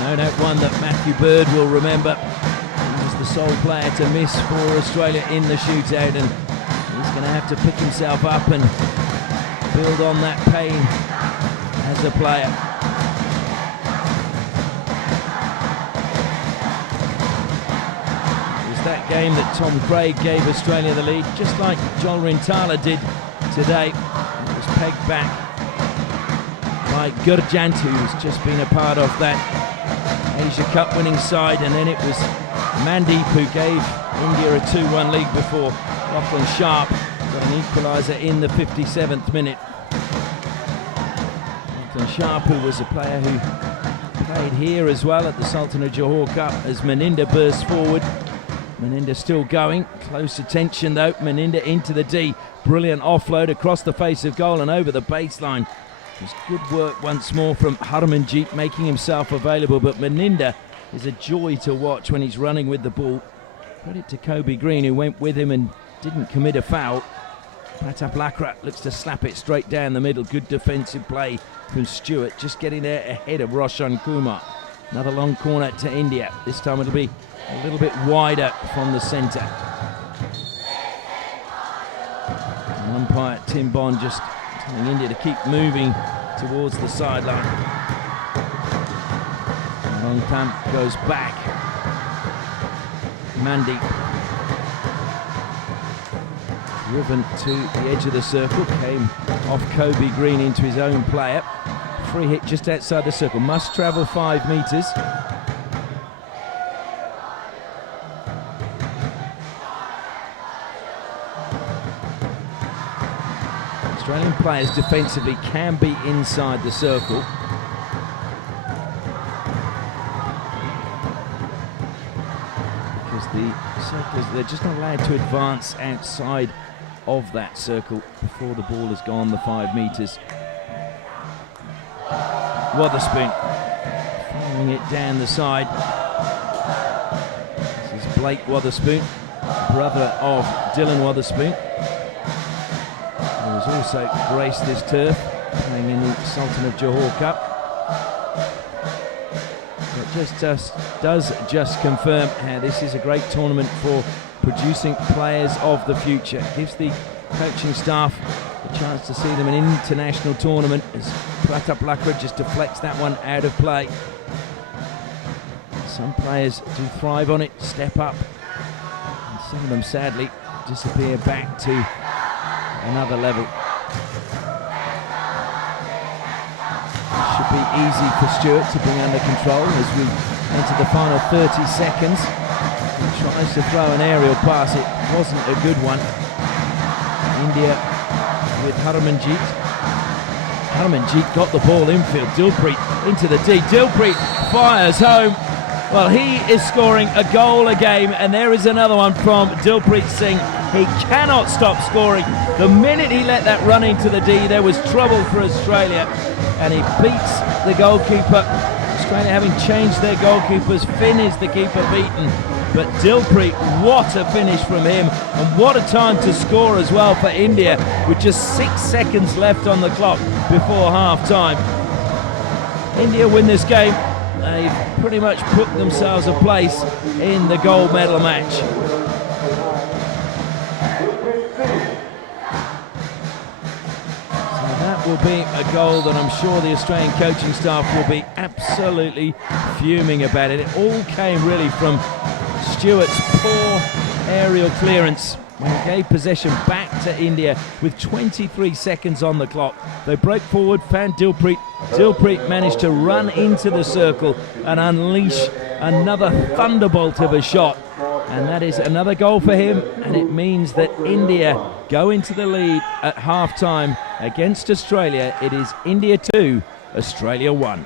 No doubt one that Matthew Bird will remember. He was the sole player to miss for Australia in the shootout, and he's going to have to pick himself up and build on that pain as a player. It was that game that Tom Craig gave Australia the lead, just like Joel Rintala did today. It was pegged back by Gurjant, who's just been a part of that Asia Cup winning side, and then it was Mandeep who gave India a 2-1 lead before Lachlan Sharp got an equaliser in the 57th minute. Lachlan Sharp, who was a player who played here as well at the Sultan of Johor Cup, as Meninda bursts forward. Meninda still going, close attention though. Meninda into the D, brilliant offload across the face of goal and over the baseline. It was good work once more from Harmanjeet, making himself available, but Meninda is a joy to watch when he's running with the ball. Credit to Kobe Green, who went with him and didn't commit a foul. Pratap Lakra looks to slap it straight down the middle. Good defensive play from Stewart, just getting there ahead of Roshan Kumar. Another long corner to India. This time it'll be a little bit wider from the centre. Umpire Tim Bond just telling India to keep moving towards the sideline. Marangtam goes back. Mandeep driven to the edge of the circle, came off Kobe Green into his own player. Free hit just outside the circle, must travel 5 metres. Australian players defensively can be inside the circle. Because the circles, they're just not allowed to advance outside of that circle before the ball has gone the 5 metres. Wotherspoon following it down the side. This is Blake Wotherspoon, brother of Dylan Wotherspoon, who has also graced this turf, playing in the Sultan of Johor Cup. It does just confirm how this is a great tournament for producing players of the future. It gives the coaching staff a chance to see them in an international tournament, as Pratap Lakra just deflects that one out of play. Some players do thrive on it, step up, and some of them sadly disappear back to another level. It should be easy for Stewart to bring under control as we enter the final 30 seconds. He tries to throw an aerial pass, it wasn't a good one. India with Harmanjeet. Harmanjeet got the ball infield. Dilpreet into the D. Dilpreet fires home. Well, he is scoring a goal a game, and there is another one from Dilpreet Singh. He cannot stop scoring. The minute he let that run into the D, there was trouble for Australia, and he beats the goalkeeper. Australia having changed their goalkeepers. Finn is the keeper beaten. But Dilpreet, what a finish from him, and what a time to score as well for India, with just 6 seconds left on the clock before half-time. India win this game. They've pretty much put themselves a place in the gold medal match. So that will be a goal that I'm sure the Australian coaching staff will be absolutely fuming about it. It all came really from Stewart's poor aerial clearance when he gave possession back to India with 23 seconds on the clock. They broke forward, found Dilpreet. Dilpreet managed to run into the circle and unleash another thunderbolt of a shot. And that is another goal for him, and it means that India go into the lead at half-time against Australia. It is India 2, Australia 1.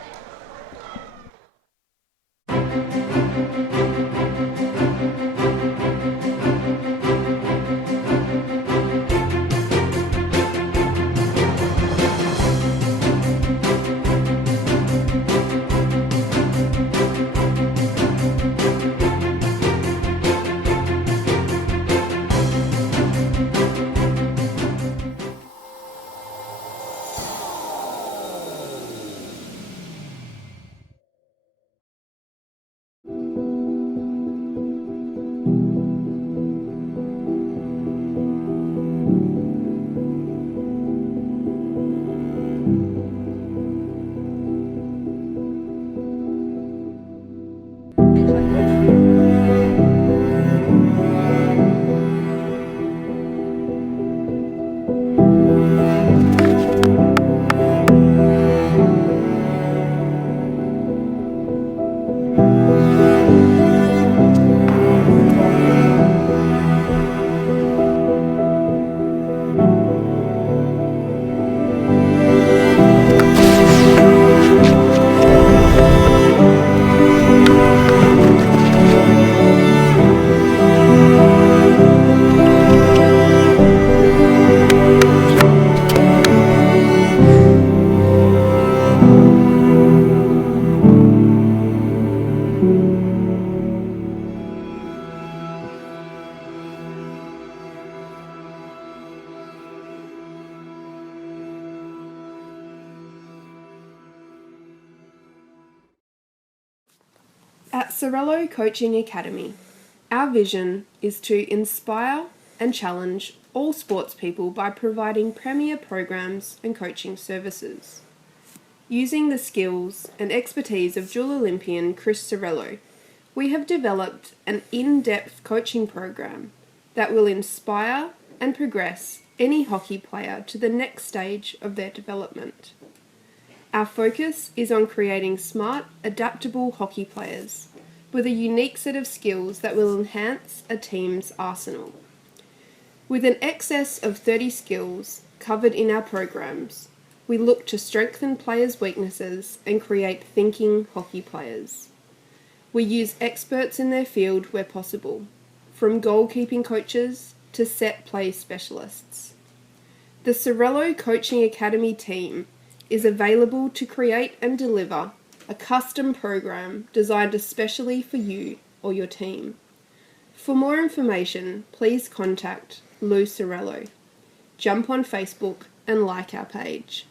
At Sorello Coaching Academy, our vision is to inspire and challenge all sports people by providing premier programs and coaching services. Using the skills and expertise of dual Olympian Chris Sorello, we have developed an in-depth coaching program that will inspire and progress any hockey player to the next stage of their development. Our focus is on creating smart, adaptable hockey players with a unique set of skills that will enhance a team's arsenal. With an excess of 30 skills covered in our programs, we look to strengthen players' weaknesses and create thinking hockey players. We use experts in their field where possible, from goalkeeping coaches to set play specialists. The Sorello Coaching Academy team is available to create and deliver a custom program designed especially for you or your team. For more information, please contact Lou Sorello. Jump on Facebook and like our page.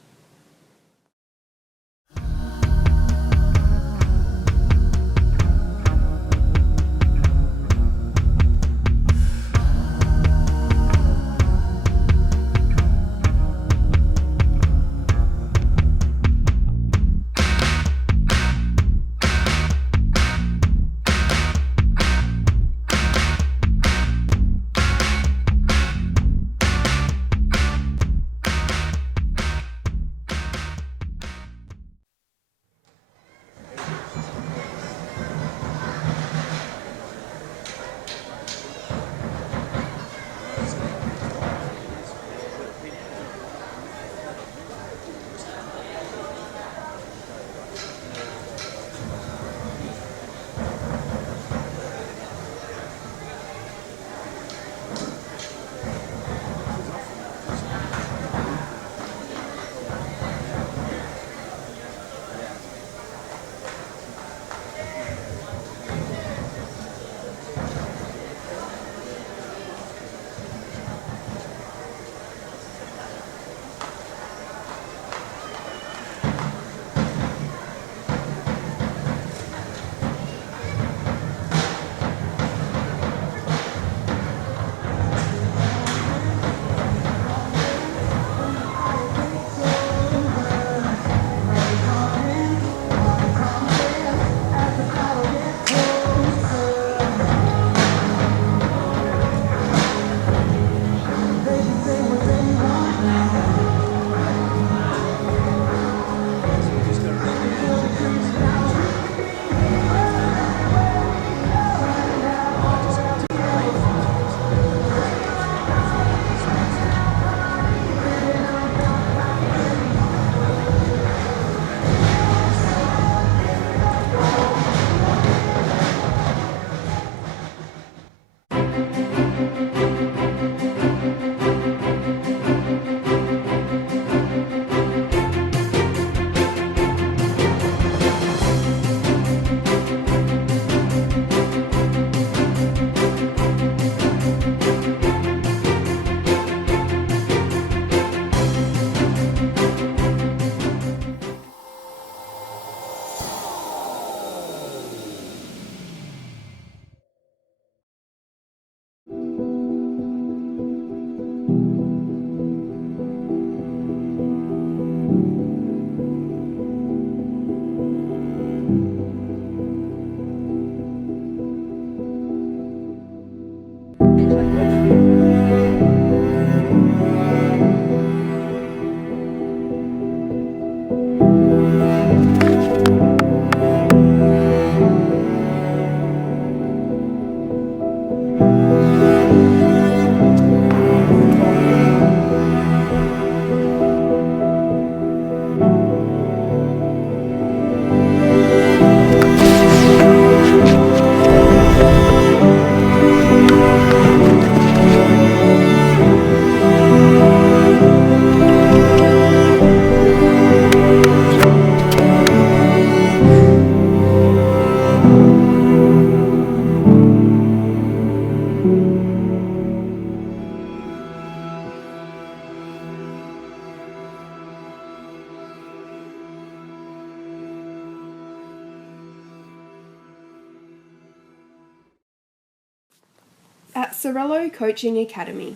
At Sorello Coaching Academy,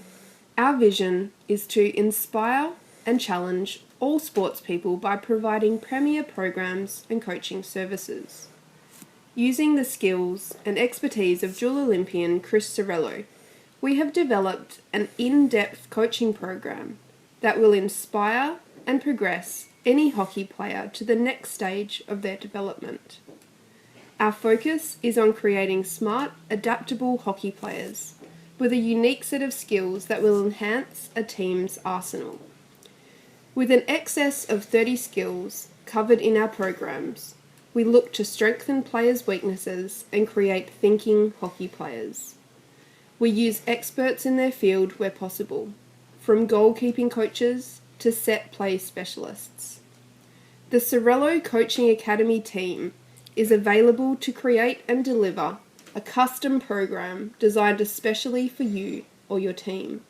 our vision is to inspire and challenge all sports people by providing premier programs and coaching services. Using the skills and expertise of dual Olympian Chris Sorello, we have developed an in-depth coaching program that will inspire and progress any hockey player to the next stage of their development. Our focus is on creating smart, adaptable hockey players with a unique set of skills that will enhance a team's arsenal. With an excess of 30 skills covered in our programs, we look to strengthen players' weaknesses and create thinking hockey players. We use experts in their field where possible, from goalkeeping coaches to set play specialists. The Sorello Coaching Academy team is available to create and deliver a custom program designed especially for you or your team.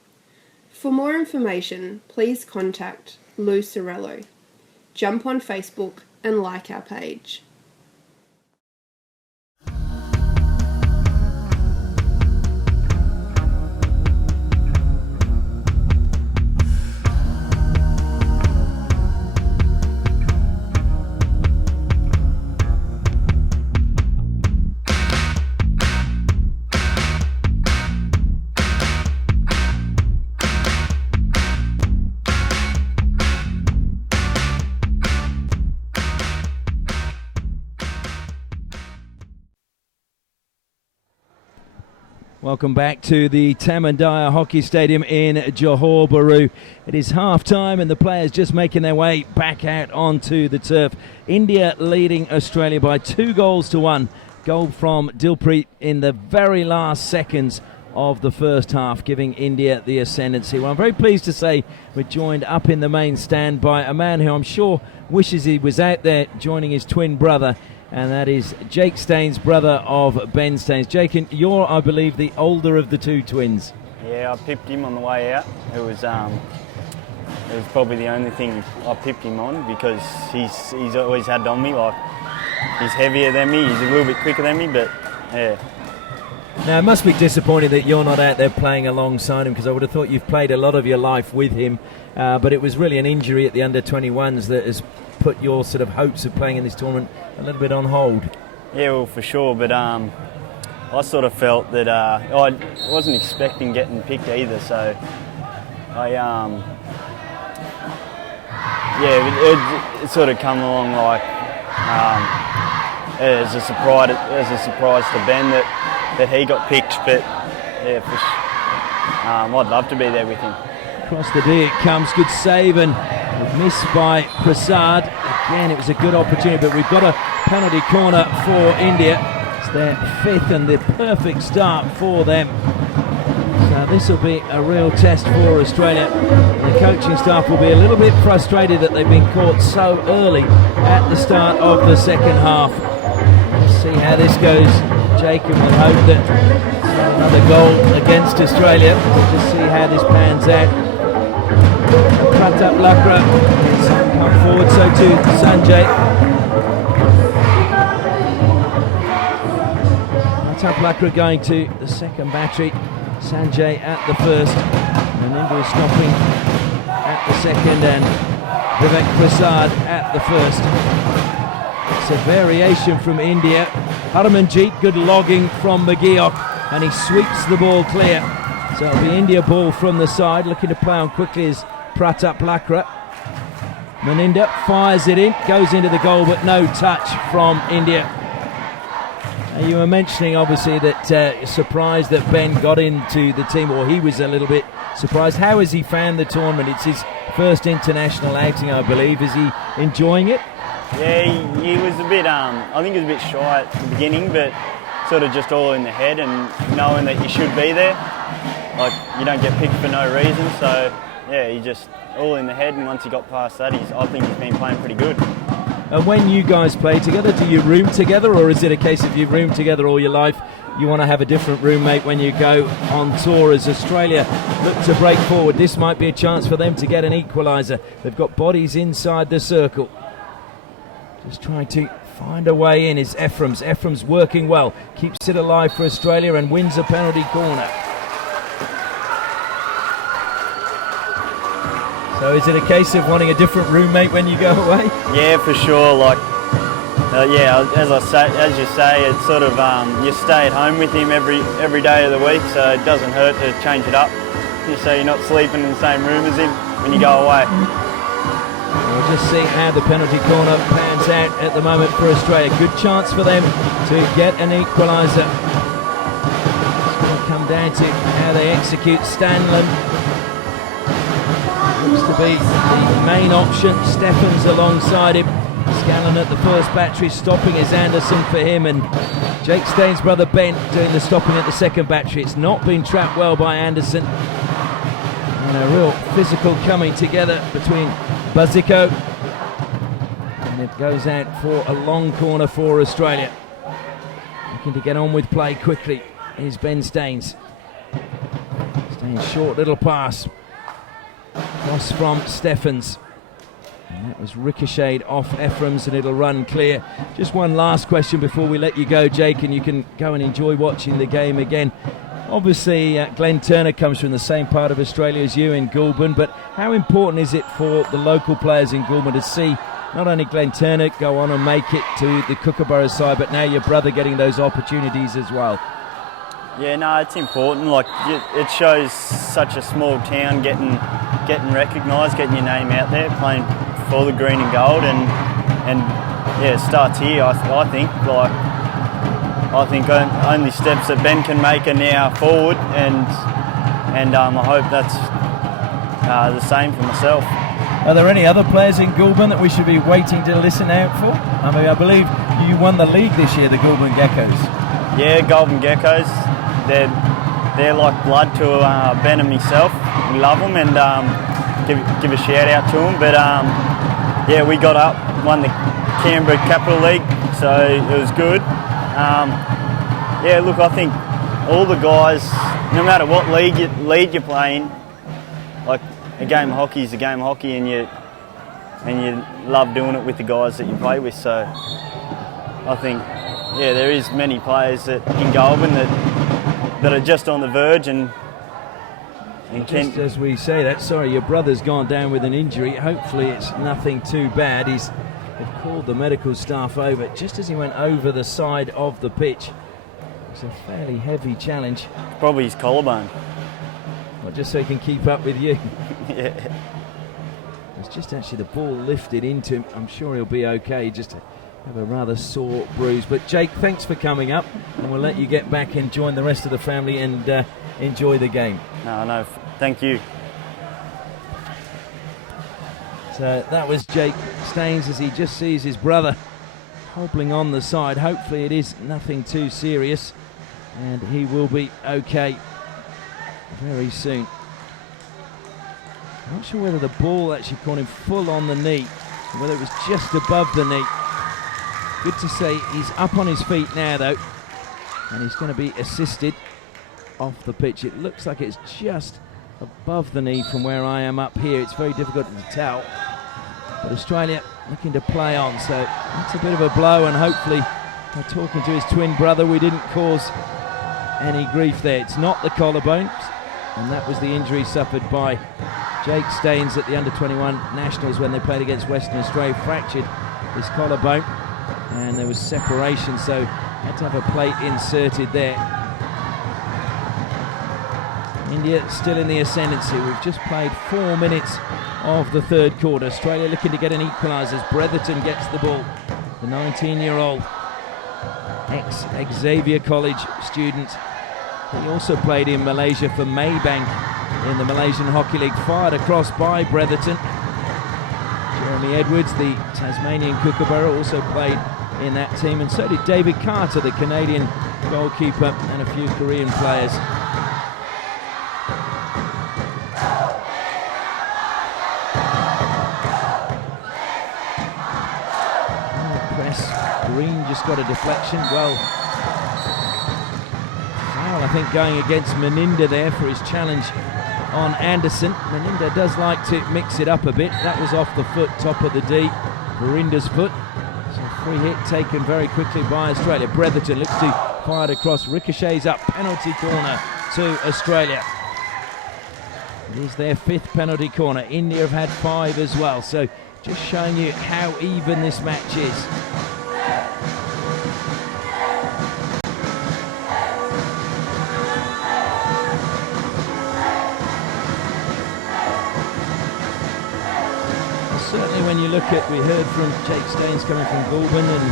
For more information, please contact Lou Sorello. Jump on Facebook and like our page. Welcome back to the Tamandaya Hockey Stadium in Johor Bahru. It is half-time and the players just making their way back out onto the turf. India leading Australia by 2-1. Goal from Dilpreet in the very last seconds of the first half, giving India the ascendancy. Well, I'm very pleased to say we're joined up in the main stand by a man who I'm sure wishes he was out there joining his twin brother, and that is Jake Staines, brother of Ben Staines. Jake, you're, I believe, the older of the two twins. Yeah, I pipped him on the way out. It was probably the only thing I pipped him on, because he's always had on me. Like, he's heavier than me, he's a little bit quicker than me, but yeah. Now, it must be disappointing that you're not out there playing alongside him, because I would have thought you've played a lot of your life with him, but it was really an injury at the under-21s that has put your sort of hopes of playing in this tournament a little bit on hold. Yeah, well, for sure, but I sort of felt that I wasn't expecting getting picked either, so it sort of come along like as a surprise to Ben that he got picked, but yeah, I'd love to be there with him. Across the D it comes, good save, and missed by Prasad. Again, it was a good opportunity, but we've got a penalty corner for India. It's their fifth and the perfect start for them. So this will be a real test for Australia. The coaching staff will be a little bit frustrated that they've been caught so early at the start of the second half. Let's see how this goes. Jacob will hope that another goal against Australia. We'll just see how this pans out. Pratap Lakra come forward, so too Sanjay. Pratap Lakra going to the second battery, Sanjay at the first, and India stopping at the second, and Vivek Prasad at the first. It's a variation from India. Harmanjeet, good logging from McGeoch, and he sweeps the ball clear. So it'll be India ball from the side, looking to play on quickly is Pratap Lakra. Maninda fires it in, goes into the goal, but no touch from India. You were mentioning, obviously, that you're surprised that Ben got into the team, or he was a little bit surprised. How has he found the tournament? It's his first international outing, I believe. Is he enjoying it? Yeah, he was a bit, I think he was a bit shy at the beginning, but sort of just all in the head and knowing that you should be there. Like, you don't get picked for no reason, so yeah, he just all in the head, and once he got past that, I think he's been playing pretty good. And when you guys play together, do you room together, or is it a case of you've roomed together all your life, you want to have a different roommate when you go on tour? As Australia look to break forward, this might be a chance for them to get an equaliser. They've got bodies inside the circle. Just trying to find a way in is Ephraim's. Ephraim's working well, keeps it alive for Australia and wins a penalty corner. So is it a case of wanting a different roommate when you go away? Yeah, for sure. Like, yeah, as you say, it's sort of you stay at home with him every day of the week, so it doesn't hurt to change it up. So you're not sleeping in the same room as him when you go away. We'll just see how the penalty corner pans out at the moment for Australia. Good chance for them to get an equaliser. It's going to come down to how they execute. Stanley looks to be the main option. Steffens alongside him. Scanlon at the first battery, stopping is Anderson for him, and Jake Staines' brother Ben doing the stopping at the second battery. It's not been trapped well by Anderson. And a real physical coming together between Buzzico. And it goes out for a long corner for Australia. Looking to get on with play quickly is Ben Staines. Staines' short little pass. Cross from Steffens. And that was ricocheted off Ephraim's, and it'll run clear. Just one last question before we let you go, Jake, and you can go and enjoy watching the game again. Obviously, Glenn Turner comes from the same part of Australia as you in Goulburn, but how important is it for the local players in Goulburn to see not only Glenn Turner go on and make it to the Kookaburra side, but now your brother getting those opportunities as well? Yeah, no, it's important. Like, it shows such a small town getting recognised, getting your name out there, playing for the green and gold, and yeah, it starts here. I think only steps that Ben can make are now forward, and I hope that's the same for myself. Are there any other players in Goulburn that we should be waiting to listen out for? I mean, I believe you won the league this year, the Goulburn Geckos. Yeah, Goulburn Geckos. They're like blood to Ben and myself. We love them, and give a shout out to them. But yeah, we got up, won the Canberra Capital League, so it was good. Yeah, look, I think all the guys, no matter what league you're playing, like a game of hockey is a game of hockey, and you love doing it with the guys that you play with. So I think, yeah, there is many players that in Goulburn that are just on the verge and just as we say that, sorry, your brother's gone down with an injury. Hopefully it's nothing too bad. They've called the medical staff over just as he went over the side of the pitch. It's a fairly heavy challenge. Probably his collarbone. Well, just so he can keep up with you. Yeah. It's just actually the ball lifted into him. I'm sure he'll be okay. Just have a rather sore bruise. But Jake, thanks for coming up, and we'll let you get back and join the rest of the family and enjoy the game. No, thank you. So that was Jake Staines as he just sees his brother hobbling on the side. Hopefully it is nothing too serious, and he will be okay very soon. I'm not sure whether the ball actually caught him full on the knee, or whether it was just above the knee. Good to say he's up on his feet now though, and he's going to be assisted off the pitch. It looks like it's just above the knee from where I am up here. It's very difficult to tell, but Australia looking to play on, so that's a bit of a blow, and hopefully by talking to his twin brother we didn't cause any grief there. It's not the collarbone, and that was the injury suffered by Jake Staines at the under-21 nationals when they played against Western Australia. Fractured his collarbone and there was separation, so had to have a plate inserted there. India still in the ascendancy. We've just played 4 minutes of the third quarter. Australia looking to get an equaliser as Bretherton gets the ball. The 19-year-old ex-Xavier College student. He also played in Malaysia for Maybank in the Malaysian Hockey League. Fired across by Bretherton. Jeremy Edwards, the Tasmanian Kookaburra, also played in that team, and so did David Carter, the Canadian goalkeeper, and a few Korean players. Green just got a deflection. Well, foul, I think, going against Meninda there for his challenge on Anderson. Meninda does like to mix it up a bit. That was off the foot, top of the D, Verinda's foot. So free hit taken very quickly by Australia. Bretherton looks to fire it across, ricochets up, penalty corner to Australia. It is their 5th penalty corner. India have had 5 as well, so just showing you how even this match is. Certainly when you look at, we heard from Jake Staines coming from Goulburn and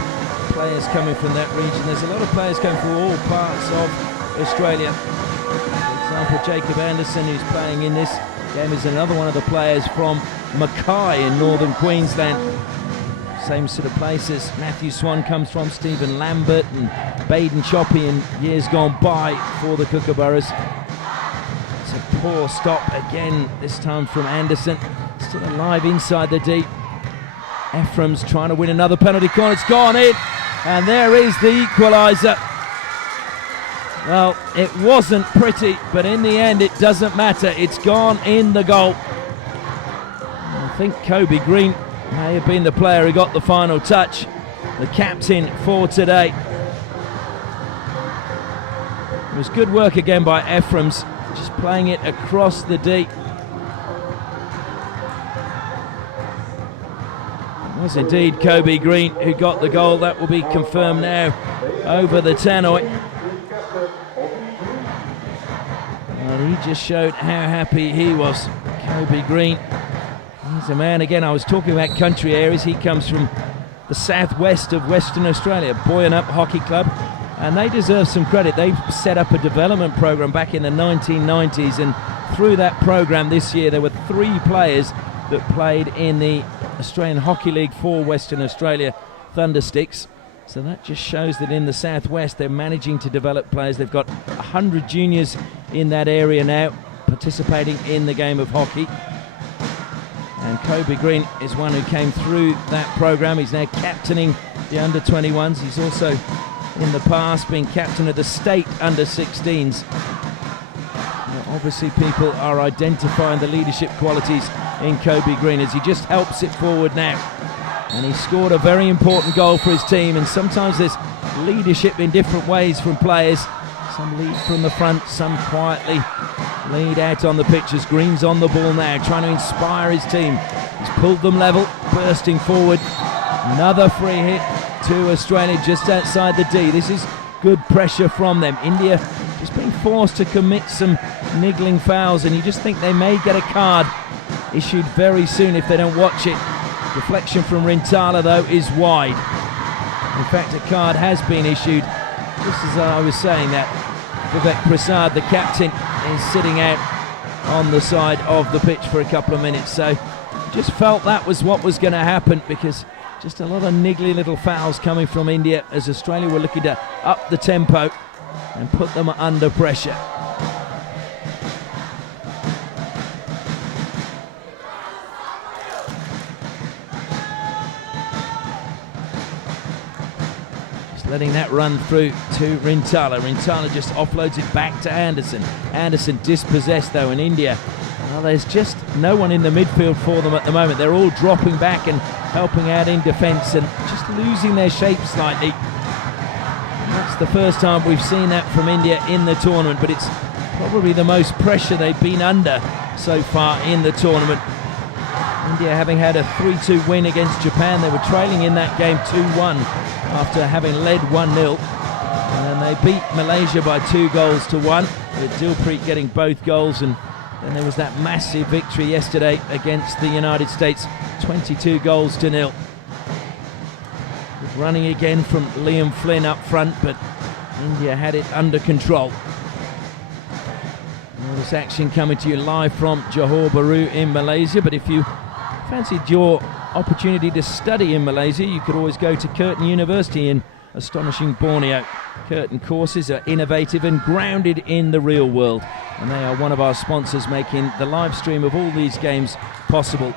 players coming from that region. There's a lot of players coming from all parts of Australia. For example, Jacob Anderson, who's playing in this game, is another one of the players from Mackay in northern Queensland. Same sort of places Matthew Swan comes from, Stephen Lambert and Baden Choppy in years gone by for the Kookaburras. It's a poor stop again, this time from Anderson. Still alive inside the deep. Ephraim's trying to win another penalty corner. It's gone in, and there is the equaliser. Well, it wasn't pretty, but in the end it doesn't matter. It's gone in the goal. I think Kobe Green may have been the player who got the final touch, the captain for today. It was good work again by Ephraim's, just playing it across the deep. It was indeed Kobe Green who got the goal. That will be confirmed now over the tannoy. Well, he just showed how happy he was. Kobe Green, he's a man again. I was talking about country areas. He comes from the southwest of Western Australia, Boyanup Hockey Club, and they deserve some credit. They've set up a development program back in the 1990s, and through that program this year there were 3 players that played in the Australian Hockey League for Western Australia, Thundersticks. So that just shows that in the southwest they're managing to develop players. They've got 100 juniors in that area now participating in the game of hockey. And Kobe Green is one who came through that program. He's now captaining the under-21s. He's also in the past been captain of the state under-16s. Obviously people are identifying the leadership qualities in Kobe Green as he just helps it forward now. And he scored a very important goal for his team, and sometimes there's leadership in different ways from players. Some lead from the front, some quietly lead out on the pitch as Green's on the ball now, trying to inspire his team. He's pulled them level, bursting forward. Another free hit to Australia just outside the D. This is good pressure from them. India just being forced to commit some niggling fouls, and you just think they may get a card issued very soon if they don't watch it. Deflection from Rintala though is wide. In fact, a card has been issued. Just as I was saying that, Vivek Prasad, the captain, is sitting out on the side of the pitch for a couple of minutes. So just felt that was what was going to happen, because just a lot of niggly little fouls coming from India as Australia were looking to up the tempo and put them under pressure. Letting that run through to Rintala. Rintala just offloads it back to Anderson. Anderson dispossessed though in India. Well, there's just no one in the midfield for them at the moment. They're all dropping back and helping out in defence and just losing their shape slightly. And that's the first time we've seen that from India in the tournament, but it's probably the most pressure they've been under so far in the tournament. India having had a 3-2 win against Japan. They were trailing in that game 2-1 after having led 1-0. And they beat Malaysia by 2-1, with Dilpreet getting both goals. And then there was that massive victory yesterday against the United States, 22-0. Good running again from Liam Flynn up front, but India had it under control. All this action coming to you live from Johor Bahru in Malaysia, but if you fancied your opportunity to study in Malaysia, you could always go to Curtin University in astonishing Borneo. Curtin courses are innovative and grounded in the real world, and they are one of our sponsors, making the live stream of all these games possible.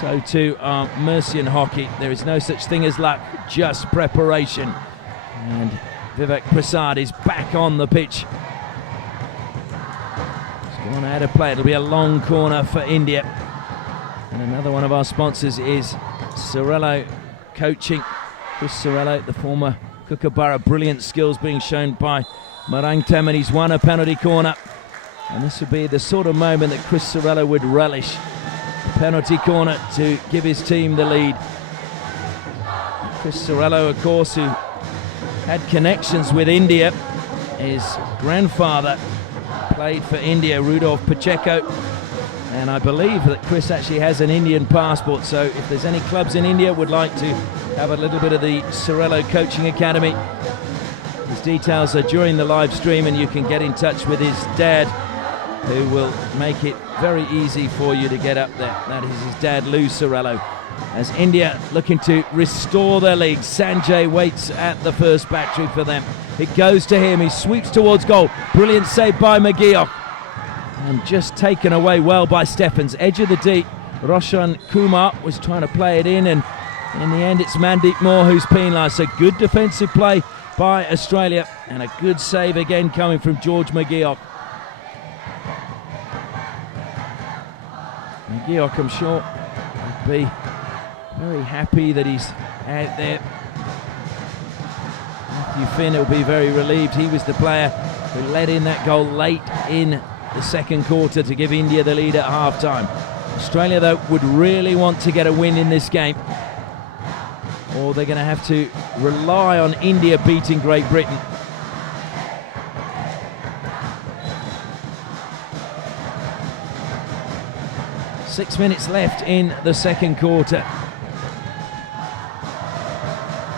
So too are Mercian Hockey. There is no such thing as luck, just preparation. And Vivek Prasad is back on the pitch. He's gone out of play. It'll be a long corner for India. And another one of our sponsors is Sorello Coaching. Chris Sorello, the former Kookaburra, brilliant skills being shown by Marang Tem, and he's won a penalty corner. And this would be the sort of moment that Chris Sorello would relish. Penalty corner to give his team the lead. Chris Sorello, of course, who had connections with India. His grandfather played for India, Rudolf Pacheco. And I believe that Chris actually has an Indian passport, so if there's any clubs in India would like to have a little bit of the Sorello Coaching Academy, his details are during the live stream, and you can get in touch with his dad, who will make it very easy for you to get up there. That is his dad, Lou Sorello. As India looking to restore their lead, Sanjay waits at the first battery for them. It goes to him, he sweeps towards goal. Brilliant save by McGeoch. And just taken away well by Stephens. Edge of the deep, Roshan Kumar was trying to play it in, and in the end it's Mandeep Moore who's penalised. So good defensive play by Australia, and a good save again coming from George McGeoch. McGeoch, I'm sure, would be very happy that he's out there. Matthew Finn will be very relieved. He was the player who led in that goal late in the second quarter to give India the lead at half-time. Australia, though, would really want to get a win in this game, or they're going to have to rely on India beating Great Britain. Six minutes left in the second quarter.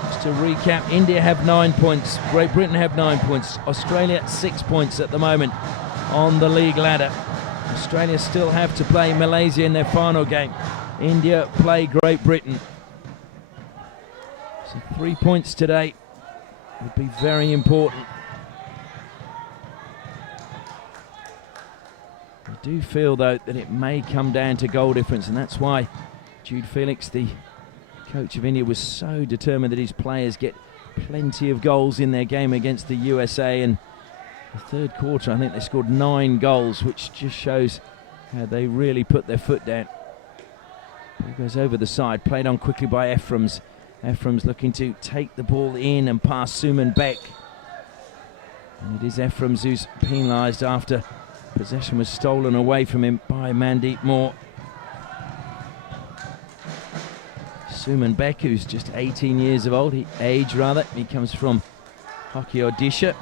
Just to recap, India have 9 points, Great Britain have 9 points, Australia 6 points at the moment on the league ladder. Australia still have to play Malaysia in their final game. India play Great Britain. So 3 points today would be very important. I do feel, though, that it may come down to goal difference, and that's why Jude Felix, the coach of India, was so determined that his players get plenty of goals in their game against the USA. And the third quarter, I think they scored 9 goals, which just shows how they really put their foot down. It goes over the side, played on quickly by Ephraim's. Ephraim's looking to take the ball in and pass Suman Beck. And it is Ephraim's who's penalised after possession was stolen away from him by Mandeep Moore. Suman Beck, who's just 18 years of age. He comes from Hockey Odisha.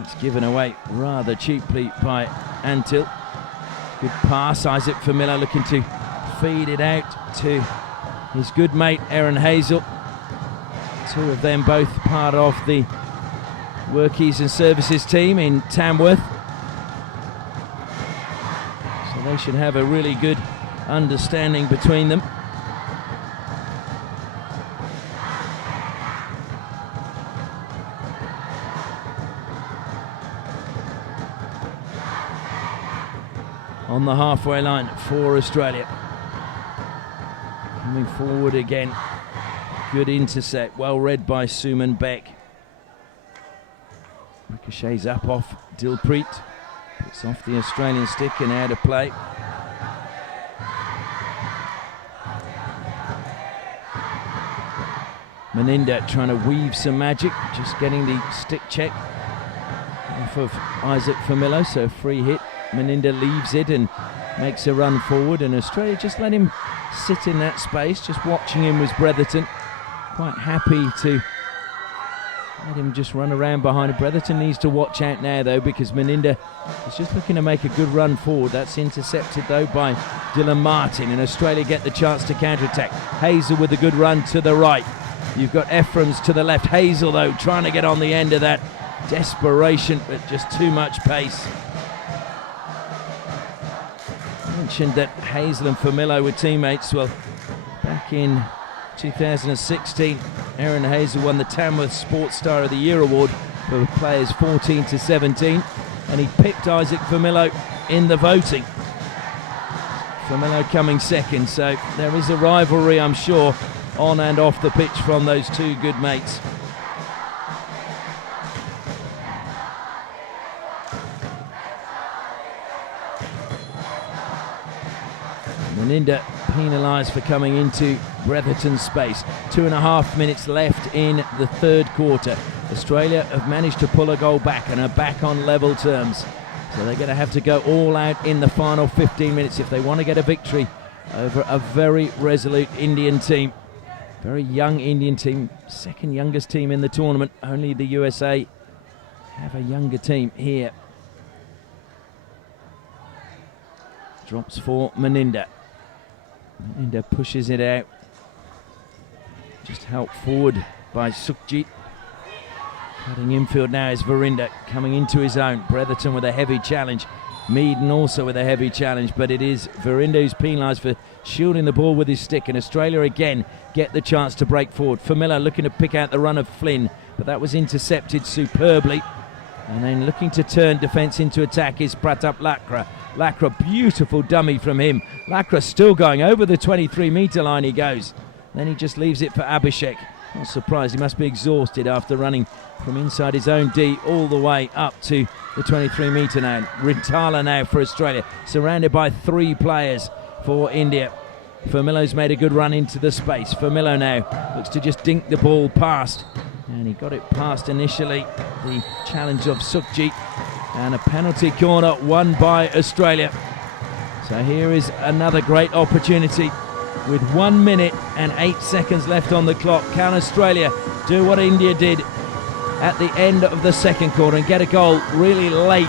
It's given away rather cheaply by Antil. Good pass, Isaac Famillo looking to feed it out to his good mate Aaron Hazel. Two of them both part of the Workies and Services team in Tamworth. So they should have a really good understanding between them. On the halfway line for Australia. Coming forward again. Good intercept, well read by Suman Beck. Ricochets up off Dilpreet. Puts off the Australian stick and out of play. Meninda trying to weave some magic, just getting the stick check off of Isaac Famillo, so a free hit. Meninda leaves it and makes a run forward, and Australia just let him sit in that space. Just watching him was Bretherton. Quite happy to let him just run around behind him. Bretherton needs to watch out now, though, because Meninda is just looking to make a good run forward. That's intercepted, though, by Dylan Martin, and Australia get the chance to counter-attack. Hazel with a good run to the right. You've got Ephraim's to the left. Hazel, though, trying to get on the end of that. Desperation, but just too much pace. Mentioned that Hazel and Famillo were teammates. Well, back in 2016, Aaron Hazel won the Tamworth Sports Star of the Year award for players 14 to 17, and he picked Isaac Famillo in the voting. Famillo coming second, so there is a rivalry, I'm sure, on and off the pitch from those two good mates. Meninda penalised for coming into Bretherton's space. 2.5 minutes left in the third quarter. Australia have managed to pull a goal back and are back on level terms. So they're going to have to go all out in the final 15 minutes if they want to get a victory over a very resolute Indian team. Very young Indian team, second youngest team in the tournament. Only the USA have a younger team here. Drops for Meninda. Meninda pushes it out. Just helped forward by Sukhjit. Cutting infield now is Verinder coming into his own. Bretherton with a heavy challenge. Meaden also with a heavy challenge, but it is Verinder who's penalised for shielding the ball with his stick, and Australia again get the chance to break forward. Famila looking to pick out the run of Flynn, but that was intercepted superbly. And then looking to turn defence into attack is Pratap Lakra. Lakra, beautiful dummy from him. Lakra still going over the 23-metre line he goes. Then he just leaves it for Abhishek. Not surprised, he must be exhausted after running from inside his own D all the way up to the 23-metre now. Rintala now for Australia, surrounded by 3 players for India. Firmillo's made a good run into the space. Firmillo now looks to just dink the ball past. And he got it past initially, the challenge of Sukhjit. And a penalty corner won by Australia. So here is another great opportunity. With 1 minute and 8 seconds left on the clock, can Australia do what India did at the end of the second quarter and get a goal really late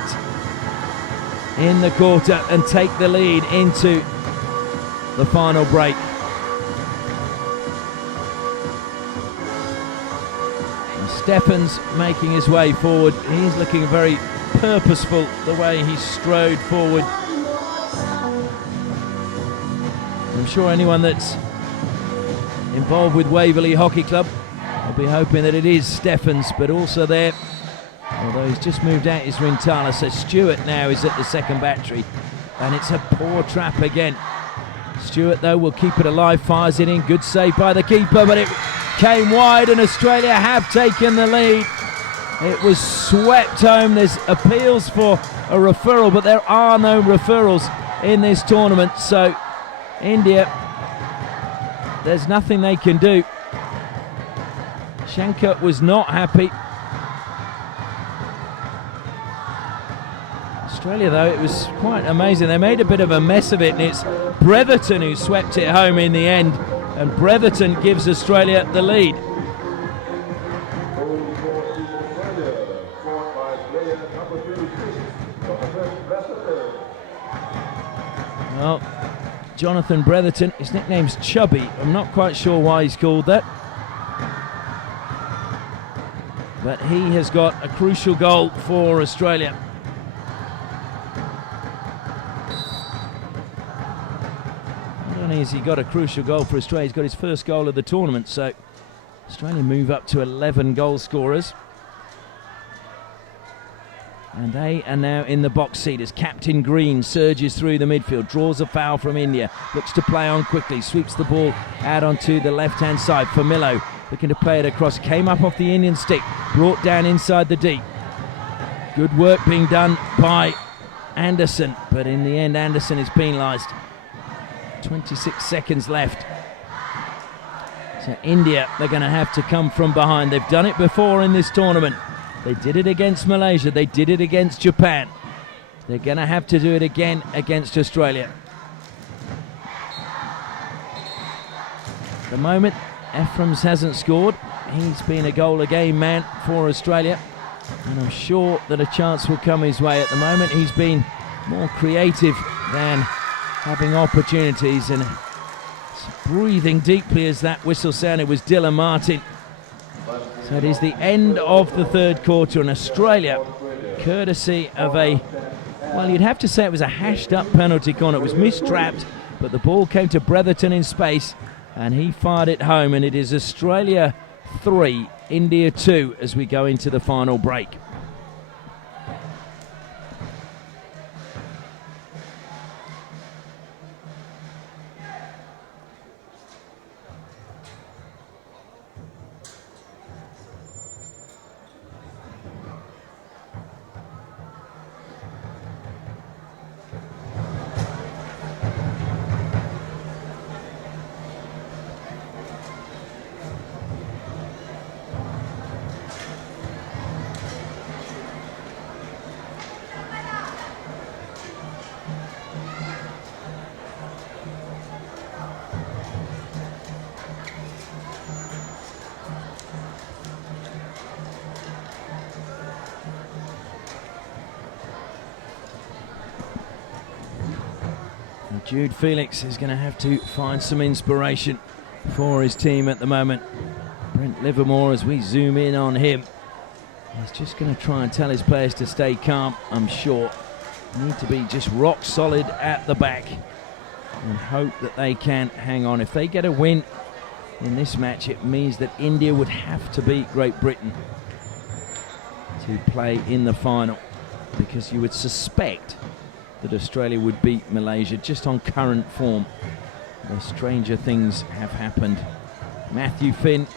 in the quarter and take the lead into the final break? And Steffens making his way forward. He's looking very purposeful the way he strode forward. I'm sure anyone that's involved with Waverley Hockey Club will be hoping that it is Steffens, but also there, although he's just moved out, is Rintala. So Stewart now is at the second battery, and it's a poor trap again. Stewart, though, will keep it alive, fires it in. Good save by the keeper, but it came wide, and Australia have taken the lead. It was swept home. There's appeals for a referral, but there are no referrals in this tournament, so India, there's nothing they can do. Shankar was not happy. Australia, though, it was quite amazing. They made a bit of a mess of it, and it's Bretherton who swept it home in the end, and Bretherton gives Australia the lead. Well, Jonathan Bretherton, his nickname's Chubby. I'm not quite sure why he's called that. But he has got a crucial goal for Australia. Not only has he got a crucial goal for Australia, he's got his first goal of the tournament. So Australia move up to 11 goal scorers. And they are now in the box seat as Captain Green surges through the midfield, draws a foul from India, looks to play on quickly, sweeps the ball out onto the left-hand side. Firmillo looking to play it across, came up off the Indian stick, brought down inside the D. Good work being done by Anderson, but in the end Anderson is penalised. 26 seconds left. So India, they're going to have to come from behind. They've done it before in this tournament. They did it against Malaysia. They did it against Japan. They're going to have to do it again against Australia. At the moment, Ephraim's hasn't scored. He's been a goal-a-game man for Australia, and I'm sure that a chance will come his way. At the moment, he's been more creative than having opportunities, and breathing deeply as that whistle sounded. It was Dylan Martin. So it is the end of the third quarter, and Australia, courtesy of a, well, you'd have to say it was a hashed-up penalty corner. It was mistrapped, but the ball came to Bretherton in space, and he fired it home, and it is Australia 3, India 2 as we go into the final break. Jude Felix is going to have to find some inspiration for his team at the moment. Brent Livermore, as we zoom in on him, he's just going to try and tell his players to stay calm, I'm sure. Need to be just rock solid at the back and hope that they can hang on. If they get a win in this match, it means that India would have to beat Great Britain to play in the final, because you would suspect that Australia would beat Malaysia just on current form. The stranger things have happened. Matthew Finn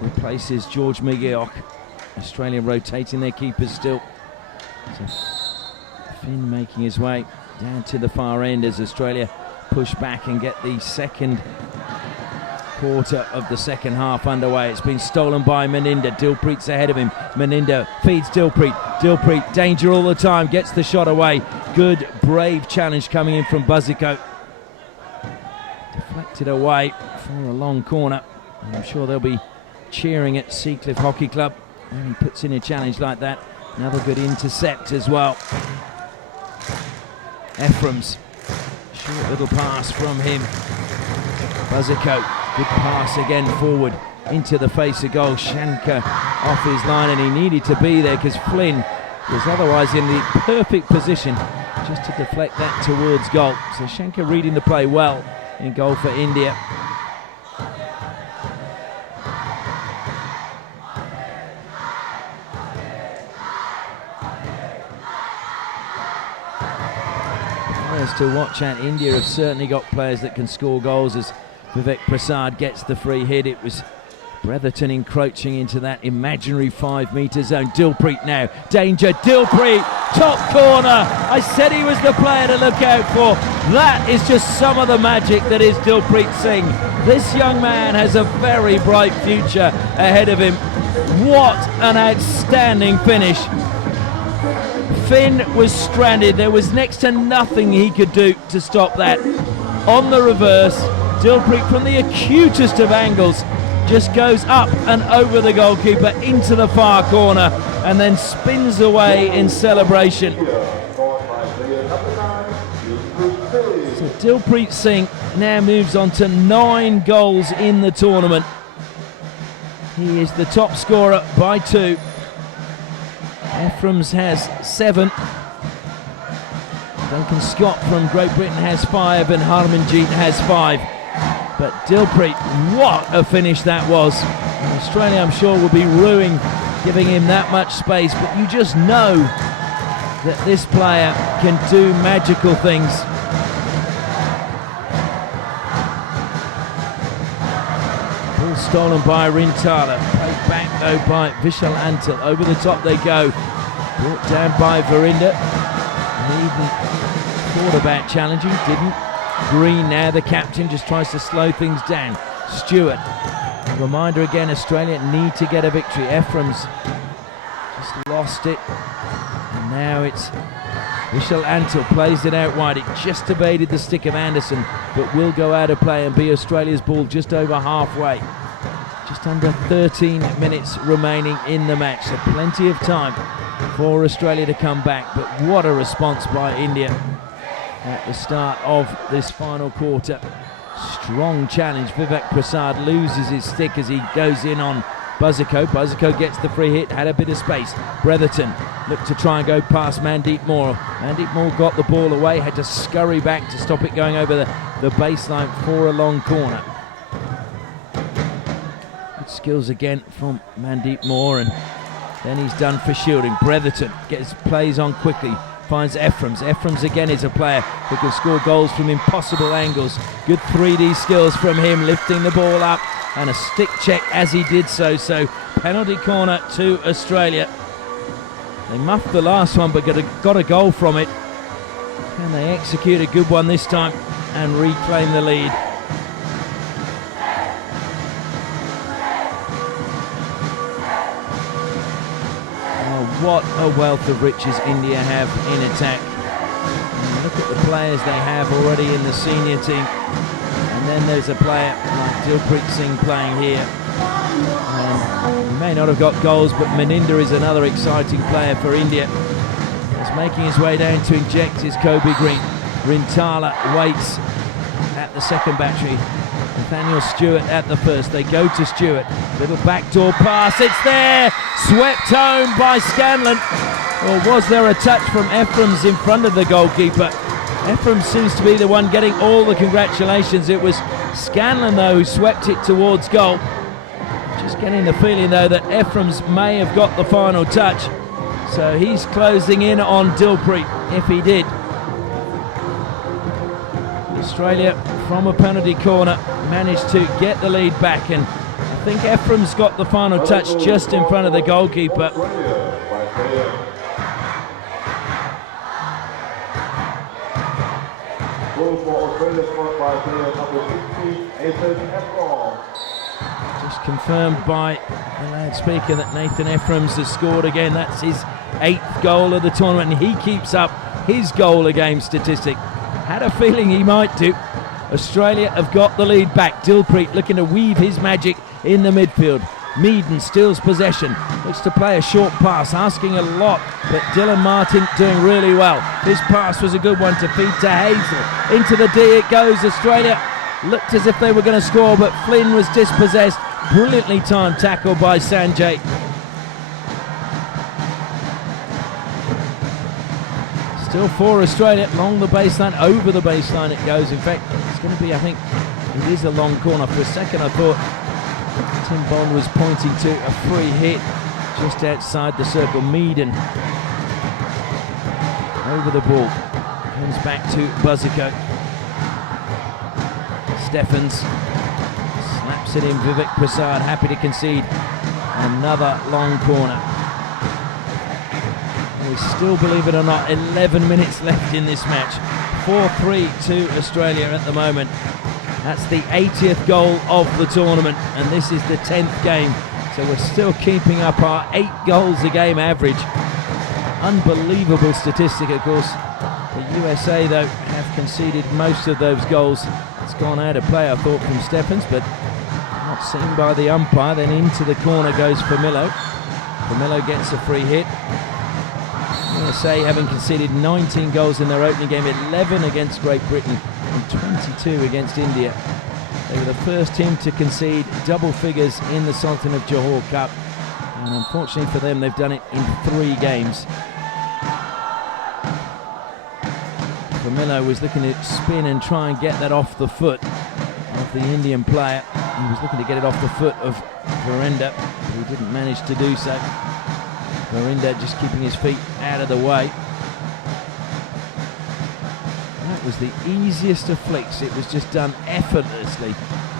replaces George Migeok. Australia rotating their keepers still. So Finn making his way down to the far end as Australia push back and get the second quarter of the second half underway. It's been stolen by Meninda. Dilpreet's ahead of him. Meninda feeds Dilpreet. Dilpreet, danger all the time, gets the shot away. Good, brave challenge coming in from Buzzico. Deflected away for a long corner. And I'm sure they'll be cheering at Seacliff Hockey Club when he puts in a challenge like that. Another good intercept as well. Ephraim's short little pass from him. Buzzico, good pass again forward into the face of goal. Shankar off his line, and he needed to be there because Flynn was otherwise in the perfect position just to deflect that towards goal. So Shankar reading the play well in goal for India. Players to watch at India have certainly got players that can score goals as Vivek Prasad gets the free hit. It was Bretherton encroaching into that imaginary 5-metre zone. Dilpreet now, danger, Dilpreet, top corner. I said he was the player to look out for. That is just some of the magic that is Dilpreet Singh. This young man has a very bright future ahead of him. What an outstanding finish. Finn was stranded. There was next to nothing he could do to stop that. On the reverse, Dilpreet from the acutest of angles just goes up and over the goalkeeper into the far corner and then spins away in celebration. So Dilpreet Singh now moves on to 9 goals in the tournament. He is the top scorer by 2. Ephraim's has 7. Duncan Scott from Great Britain has 5 and Harmanjeet has 5. But Dilpreet, what a finish that was. And Australia, I'm sure, will be ruing giving him that much space, but you just know that this player can do magical things. Ball stolen by Rintala, played back though by Vishal Antal. Over the top they go, brought down by Verinder. He even thought about challenging, didn't. Green now, the captain, just tries to slow things down. Stewart, a reminder again, Australia need to get a victory. Ephraim's just lost it. And now it's Vishal Antal, plays it out wide. It just evaded the stick of Anderson, but will go out of play and be Australia's ball just over halfway. Just under 13 minutes remaining in the match, so plenty of time for Australia to come back. But what a response by India at the start of this final quarter. Strong challenge. Vivek Prasad loses his stick as he goes in on Buzzico. Buzzico gets the free hit, had a bit of space. Bretherton looked to try and go past Mandeep Moore. Mandeep Moore got the ball away, had to scurry back to stop it going over the baseline for a long corner. Good skills again from Mandeep Moore, and then he's done for shielding. Bretherton gets plays on quickly. Finds Ephraim's. Ephraim's again is a player who can score goals from impossible angles. Good 3D skills from him, lifting the ball up and a stick check as he did so. So penalty corner to Australia. They muffed the last one but got a goal from it. Can they execute a good one this time and reclaim the lead? What a wealth of riches India have in attack. And look at the players they have already in the senior team. And then there's a player like Dilpreet Singh playing here. He may not have got goals, but Meninda is another exciting player for India. He's making his way down to inject his Kobe Green. Rintala waits at the second battery. Nathaniel Stewart at the first. They go to Stewart. Little backdoor pass. It's there. Swept home by Scanlon. Or was there a touch from Ephraim's in front of the goalkeeper? Ephraim seems to be the one getting all the congratulations. It was Scanlon, though, who swept it towards goal. Just getting the feeling, though, that Ephraim's may have got the final touch. So he's closing in on Dilpreet, if he did. Australia, from a penalty corner, managed to get the lead back, and I think Ephraim's got the final touch just in front of the goalkeeper. Just confirmed by the loudspeaker that Nathan Ephraim's has scored again. That's his 8th goal of the tournament, and he keeps up his goal a game statistic. Had a feeling he might do. Australia have got the lead back. Dilpreet looking to weave his magic in the midfield. Meaden steals possession, looks to play a short pass, asking a lot, but Dylan Martin doing really well. His pass was a good one to feed to Hazel. Into the D it goes. Australia looked as if they were going to score, but Flynn was dispossessed. Brilliantly timed tackle by Sanjay. Still for Australia, along the baseline, over the baseline it goes. In fact, it's going to be, I think, it is a long corner. For a second I thought Tim Bond was pointing to a free hit just outside the circle. Meaden over the ball, comes back to Buzzico. Stephens slaps it in. Vivek Prasad happy to concede another long corner. We still, believe it or not, 11 minutes left in this match. 4-3 to Australia at the moment. That's the 80th goal of the tournament, and this is the 10th game. So we're still keeping up our 8 goals a game average. Unbelievable statistic, of course. The USA, though, have conceded most of those goals. It's gone out of play, I thought, from Stephens, but not seen by the umpire. Then into the corner goes Famillo. Famillo gets a free hit. USA having conceded 19 goals in their opening game, 11 against Great Britain and 22 against India. They were the first team to concede double figures in the Sultan of Johor Cup, and unfortunately for them, they've done it in 3 games. Famillo was looking to spin and try and get that off the foot of the Indian player. He was looking to get it off the foot of Verinder, but he didn't manage to do so. Verinder just keeping his feet out of the way. That was the easiest of flicks. It was just done effortlessly,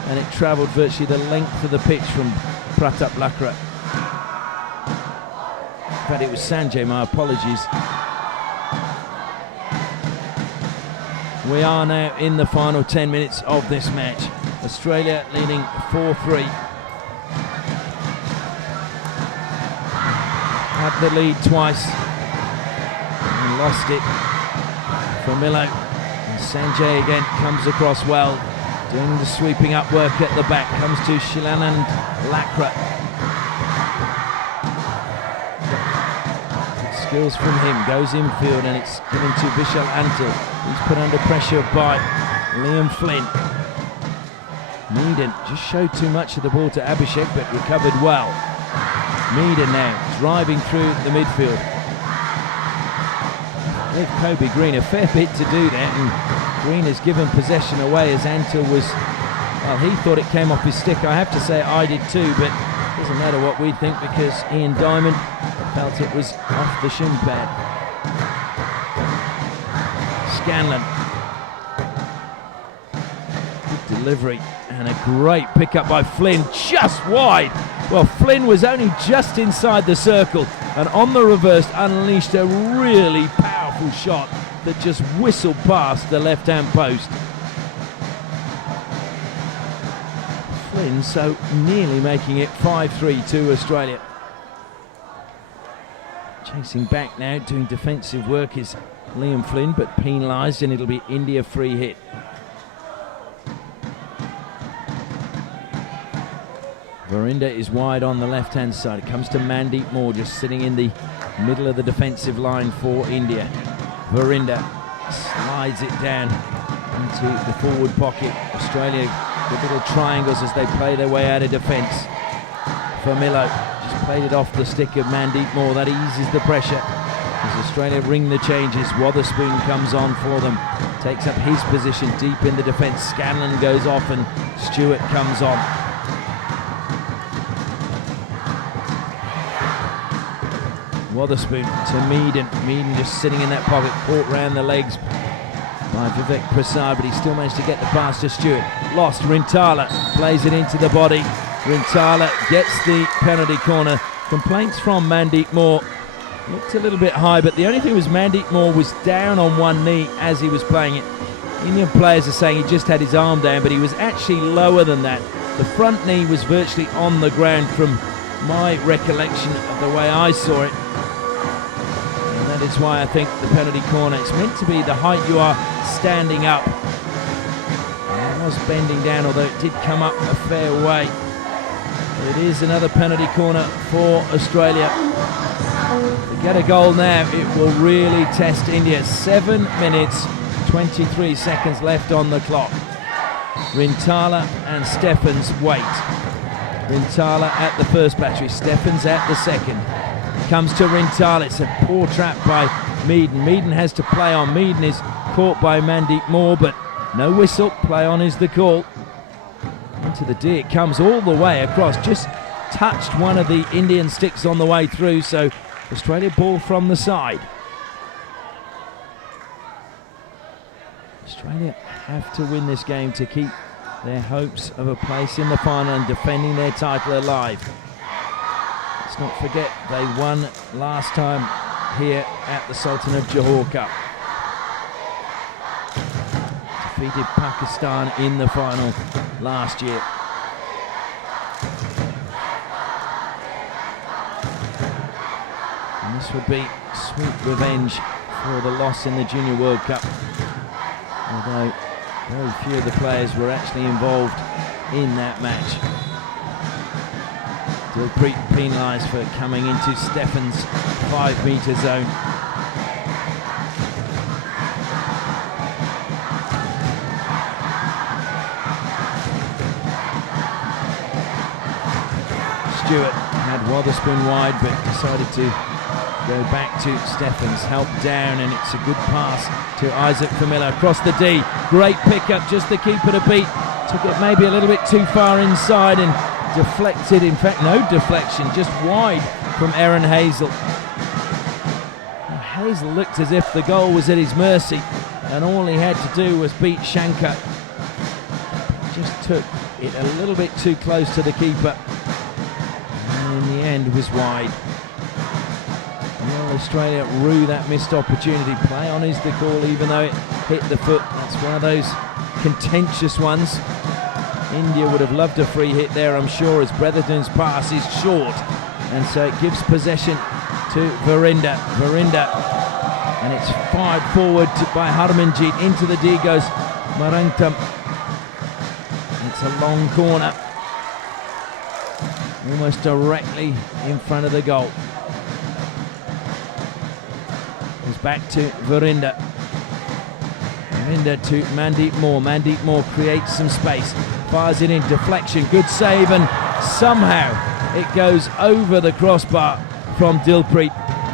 and it travelled virtually the length of the pitch from Pratap Lakra. In fact, it was Sanjay, my apologies. We are now in the final 10 minutes of this match. Australia leading 4-3. Had the lead twice and lost it. Famillo and Sanjay again comes across well, doing the sweeping up work at the back. Comes to Shilanand Lakra. Good skills from him, goes infield, and it's given to Vishal Antil. He's put under pressure by Liam Flynn. Meaden just showed too much of the ball to Abhishek, but recovered well. Meaden now driving through the midfield. Gave Kobe Green a fair bit to do there, and Green has given possession away as Antil was, well, he thought it came off his stick. I have to say I did too, but it doesn't matter what we think because Ian Diamond felt it was off the shin pad. Scanlon. Good delivery and a great pickup by Flynn, just wide. Well, Flynn was only just inside the circle, and on the reverse unleashed a really powerful shot that just whistled past the left-hand post. Flynn so nearly making it 5-3 to Australia. Chasing back now, doing defensive work is Liam Flynn, but penalised, and it'll be India free hit. Verinder is wide on the left-hand side. It comes to Mandeep Moore, just sitting in the middle of the defensive line for India. Verinder slides it down into the forward pocket. Australia with little triangles as they play their way out of defence. Vermillo just played it off the stick of Mandeep Moore. That eases the pressure as Australia ring the changes. Wotherspoon comes on for them, takes up his position deep in the defence. Scanlon goes off and Stewart comes on. Wotherspoon to Meaden. Meaden just sitting in that pocket, caught round the legs by Vivek Prasad, but he still managed to get the pass to Stewart. Lost. Rintala plays it into the body. Rintala gets the penalty corner. Complaints from Mandeep Moore. Looked a little bit high, but the only thing was Mandeep Moore was down on one knee as he was playing it. Indian players are saying he just had his arm down, but he was actually lower than that. The front knee was virtually on the ground from my recollection of the way I saw it. And that is why I think the penalty corner, it's meant to be the height you are standing up. And it was bending down, although it did come up a fair way. But it is another penalty corner for Australia. To get a goal now, it will really test India. 7 minutes, 23 seconds left on the clock. Rintala and Steffens wait. Rintala at the first battery, Steffens at the second. Comes to Rintala, it's a poor trap by Meaden. Meaden has to play on. Meaden is caught by Mandeep Moore, but no whistle. Play on is the call. Into the D, it comes all the way across. Just touched one of the Indian sticks on the way through, so Australia ball from the side. Australia have to win this game to keep their hopes of a place in the final and defending their title alive. Let's not forget they won last time here at the Sultan of Johor Cup. Defeated Pakistan in the final last year. And this would be sweet revenge for the loss in the Junior World Cup. Although very few of the players were actually involved in that match. Dilpreet penalised for coming into Steffens' 5-metre zone. Stewart had Wotherspoon wide, but decided to go back to Steffens, helped down, and it's a good pass to Isaac Famila across the D. Great pickup, just the keeper to beat. Took it maybe a little bit too far inside and deflected. In fact, no deflection, just wide from Aaron Hazel. Hazel looked as if the goal was at his mercy, and all he had to do was beat Shankar. Just took it a little bit too close to the keeper, and in the end was wide. Australia rue that missed opportunity. Play on is the call, even though it hit the foot. That's one of those contentious ones. India would have loved a free hit there, I'm sure, as Bretherton's pass is short, and so it gives possession to Verinder. And it's fired forward by Harmanjeet. Into the D goes Marangtam. It's a long corner, almost directly in front of the goal. Back to Verinder. Verinder to Mandeep Moore. Mandeep Moore creates some space. Fires it in. Deflection. Good save. And somehow it goes over the crossbar from Dilpreet.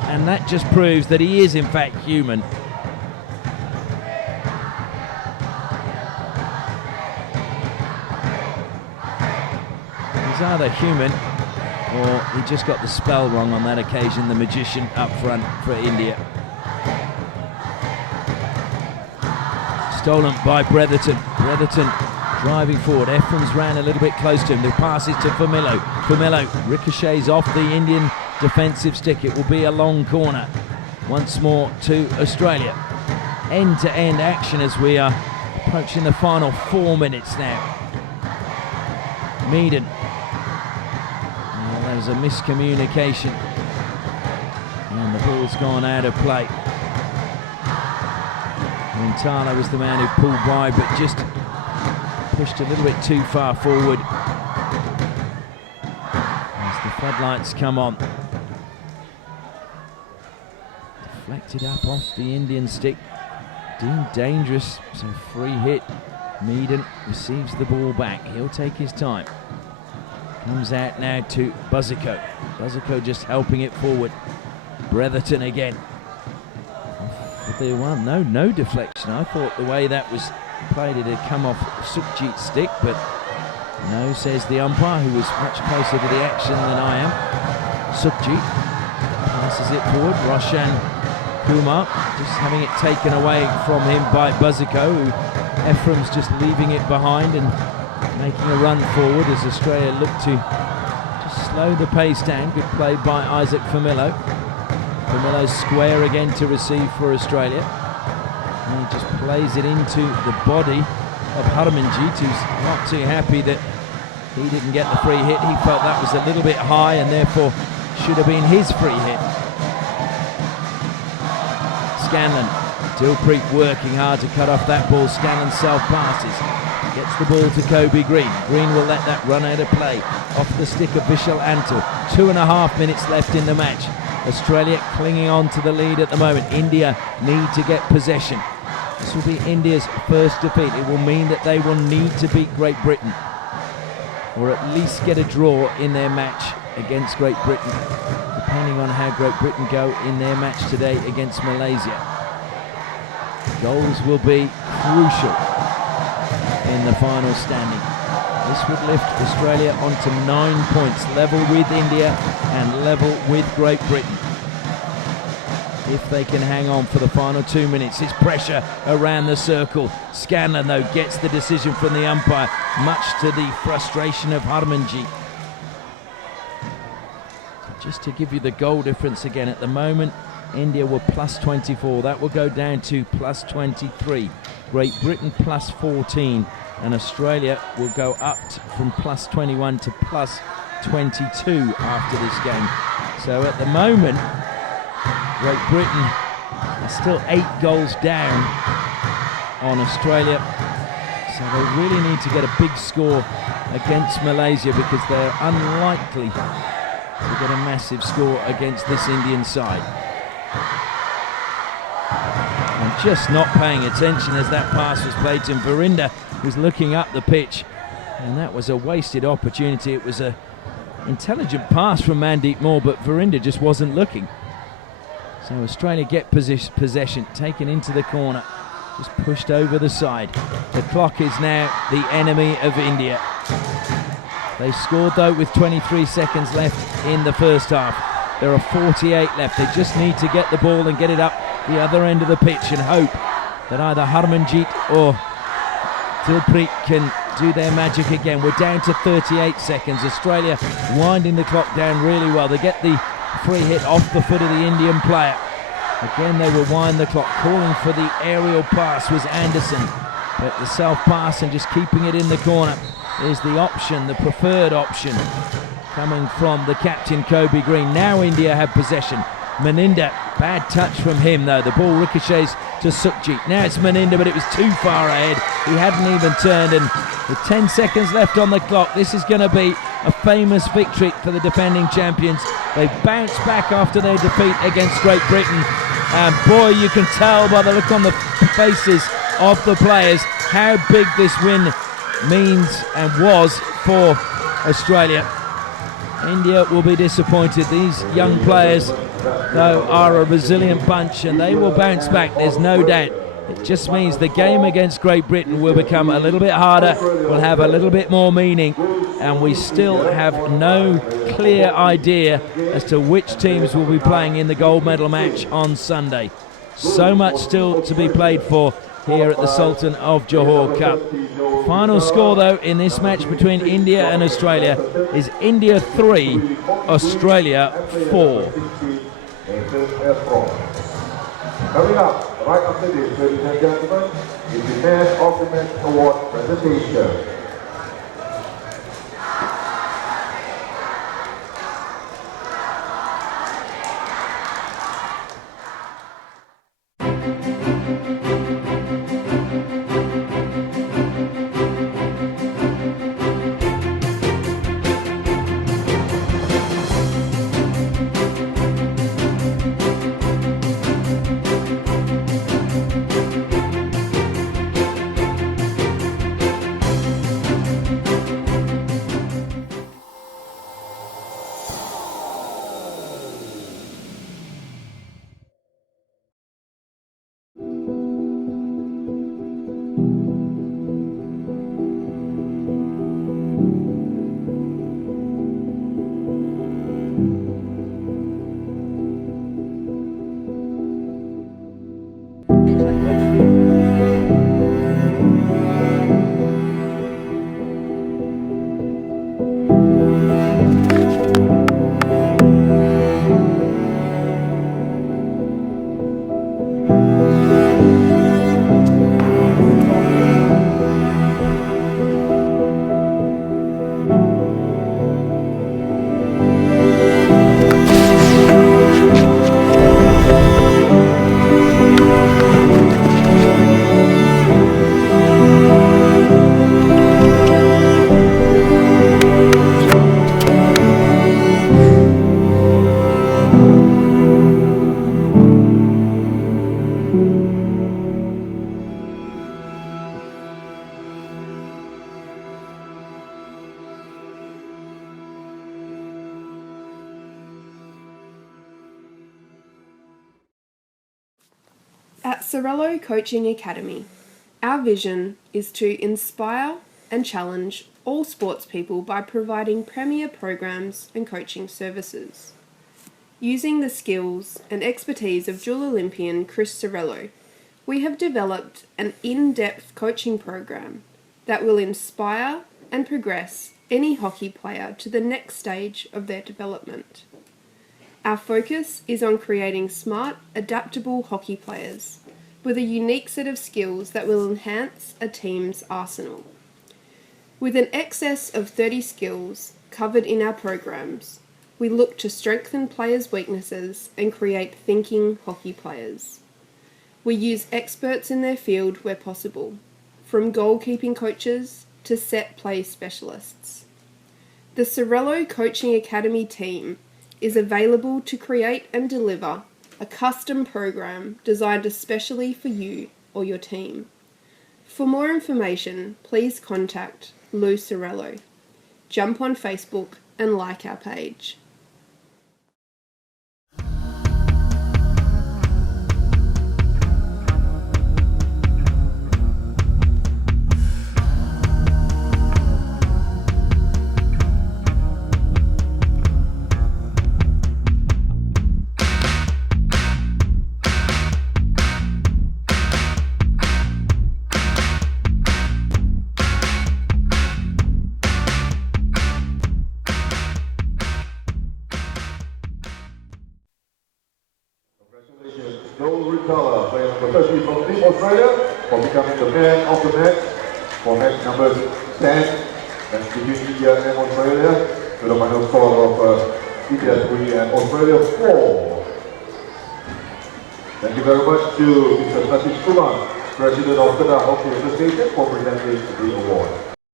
And that just proves that he is in fact human. He's either human or he just got the spell wrong on that occasion, the magician up front for India. Stolen by Bretherton. Bretherton driving forward. Efframs ran a little bit close to him. The pass is to Famillo. Famillo ricochets off the Indian defensive stick. It will be a long corner. Once more to Australia. End-to-end action as we are approaching the final 4 minutes now. Meaden. Well, that was a miscommunication. And the ball's gone out of play. Rintala was the man who pulled wide, but just pushed a little bit too far forward as the floodlights come on. Deflected up off the Indian stick. deemed dangerous, so free hit. Meaden receives the ball back. He'll take his time. Comes out now to Buzzico. Buzzico just helping it forward. Bretherton again. No deflection. I thought the way that was played it had come off Sukhjit's stick, but no, says the umpire, who was much closer to the action than I am. Sukhjit passes it forward. Roshan Kumar just having it taken away from him by Buzzico, who Ephraim's just leaving it behind and making a run forward as Australia look to just slow the pace down. Good play by Isaac Famillo. Famillo square again to receive for Australia. And he just plays it into the body of Harmanjeet, who's not too happy that he didn't get the free hit. He felt that was a little bit high and therefore should have been his free hit. Scanlon, Dilpreet working hard to cut off that ball. Scanlon self-passes, gets the ball to Kobe Green. Green will let that run out of play. Off the stick of Vishal Antul. 2.5 minutes left in the match. Australia clinging on to the lead at the moment. India need to get possession. This will be India's first defeat. It will mean that they will need to beat Great Britain, or at least get a draw in their match against Great Britain, depending on how Great Britain go in their match today against Malaysia. Goals will be crucial in the final standing. This would lift Australia onto 9 points, level with India and level with Great Britain. If they can hang on for the final 2 minutes. It's pressure around the circle. Scanlon, though, gets the decision from the umpire, much to the frustration of Harmanjeet. Just to give you the goal difference again, at the moment, India were plus 24. That will go down to plus 23. Great Britain plus 14. And Australia will go up from plus 21 to plus 22 after this game. So at the moment, Great Britain are still 8 goals down on Australia. So they really need to get a big score against Malaysia, because they're unlikely to get a massive score against this Indian side. And just not paying attention as that pass was played to him. Verinder was looking up the pitch, and that was a wasted opportunity. It was an intelligent pass from Mandeep Moore, but Verinder just wasn't looking. So Australia get possession, taken into the corner, just pushed over the side. The clock is now the enemy of India. They scored, though, with 23 seconds left in the first half. There are 48 left. They just need to get the ball and get it up the other end of the pitch and hope that either Harmanjeet or Dilpreet can do their magic again. We're down to 38 seconds. Australia winding the clock down really well. They get the free hit off the foot of the Indian player. Again, they will wind the clock. Calling for the aerial pass was Anderson, but the self-pass and just keeping it in the corner is the option, the preferred option, coming from the captain, Kobe Green. Now India have possession. Meninda, bad touch from him though. The ball ricochets to Sukhjit. Now it's Meninda, but it was too far ahead. He hadn't even turned, and with 10 seconds left on the clock, this is going to be a famous victory for the defending champions. They bounced back after their defeat against Great Britain. And boy, you can tell by the look on the faces of the players how big this win means and was for Australia. India will be disappointed. These young players, though, are a resilient bunch, and they will bounce back, there's no doubt. It just means the game against Great Britain will become a little bit harder, will have a little bit more meaning, and we still have no clear idea as to which teams will be playing in the gold medal match on Sunday. So much still to be played for here at the Sultan of Johor Cup. Final score, though, in this match between India and Australia is India 3, Australia 4. Coming up, right after this, ladies and gentlemen, is the Man of the Match Award presentation. At Sorello Coaching Academy, our vision is to inspire and challenge all sports people by providing premier programs and coaching services. Using the skills and expertise of dual Olympian Chris Sorello, we have developed an in-depth coaching program that will inspire and progress any hockey player to the next stage of their development. Our focus is on creating smart, adaptable hockey players with a unique set of skills that will enhance a team's arsenal. With an excess of 30 skills covered in our programs, we look to strengthen players' weaknesses and create thinking hockey players. We use experts in their field where possible, from goalkeeping coaches to set play specialists. The Sorello Coaching Academy team is available to create and deliver a custom program designed especially for you or your team. For more information, please contact Lou Sorello. Jump on Facebook and like our page. Joel Rutala, player number 30 from Team Australia, for becoming the man of the match for match number 10. And between India and Australia, to the final score of India 3 and Australia 4. Thank you very much to Mr. Satish Kumar, President of Kedah Hockey Association, for presenting the award.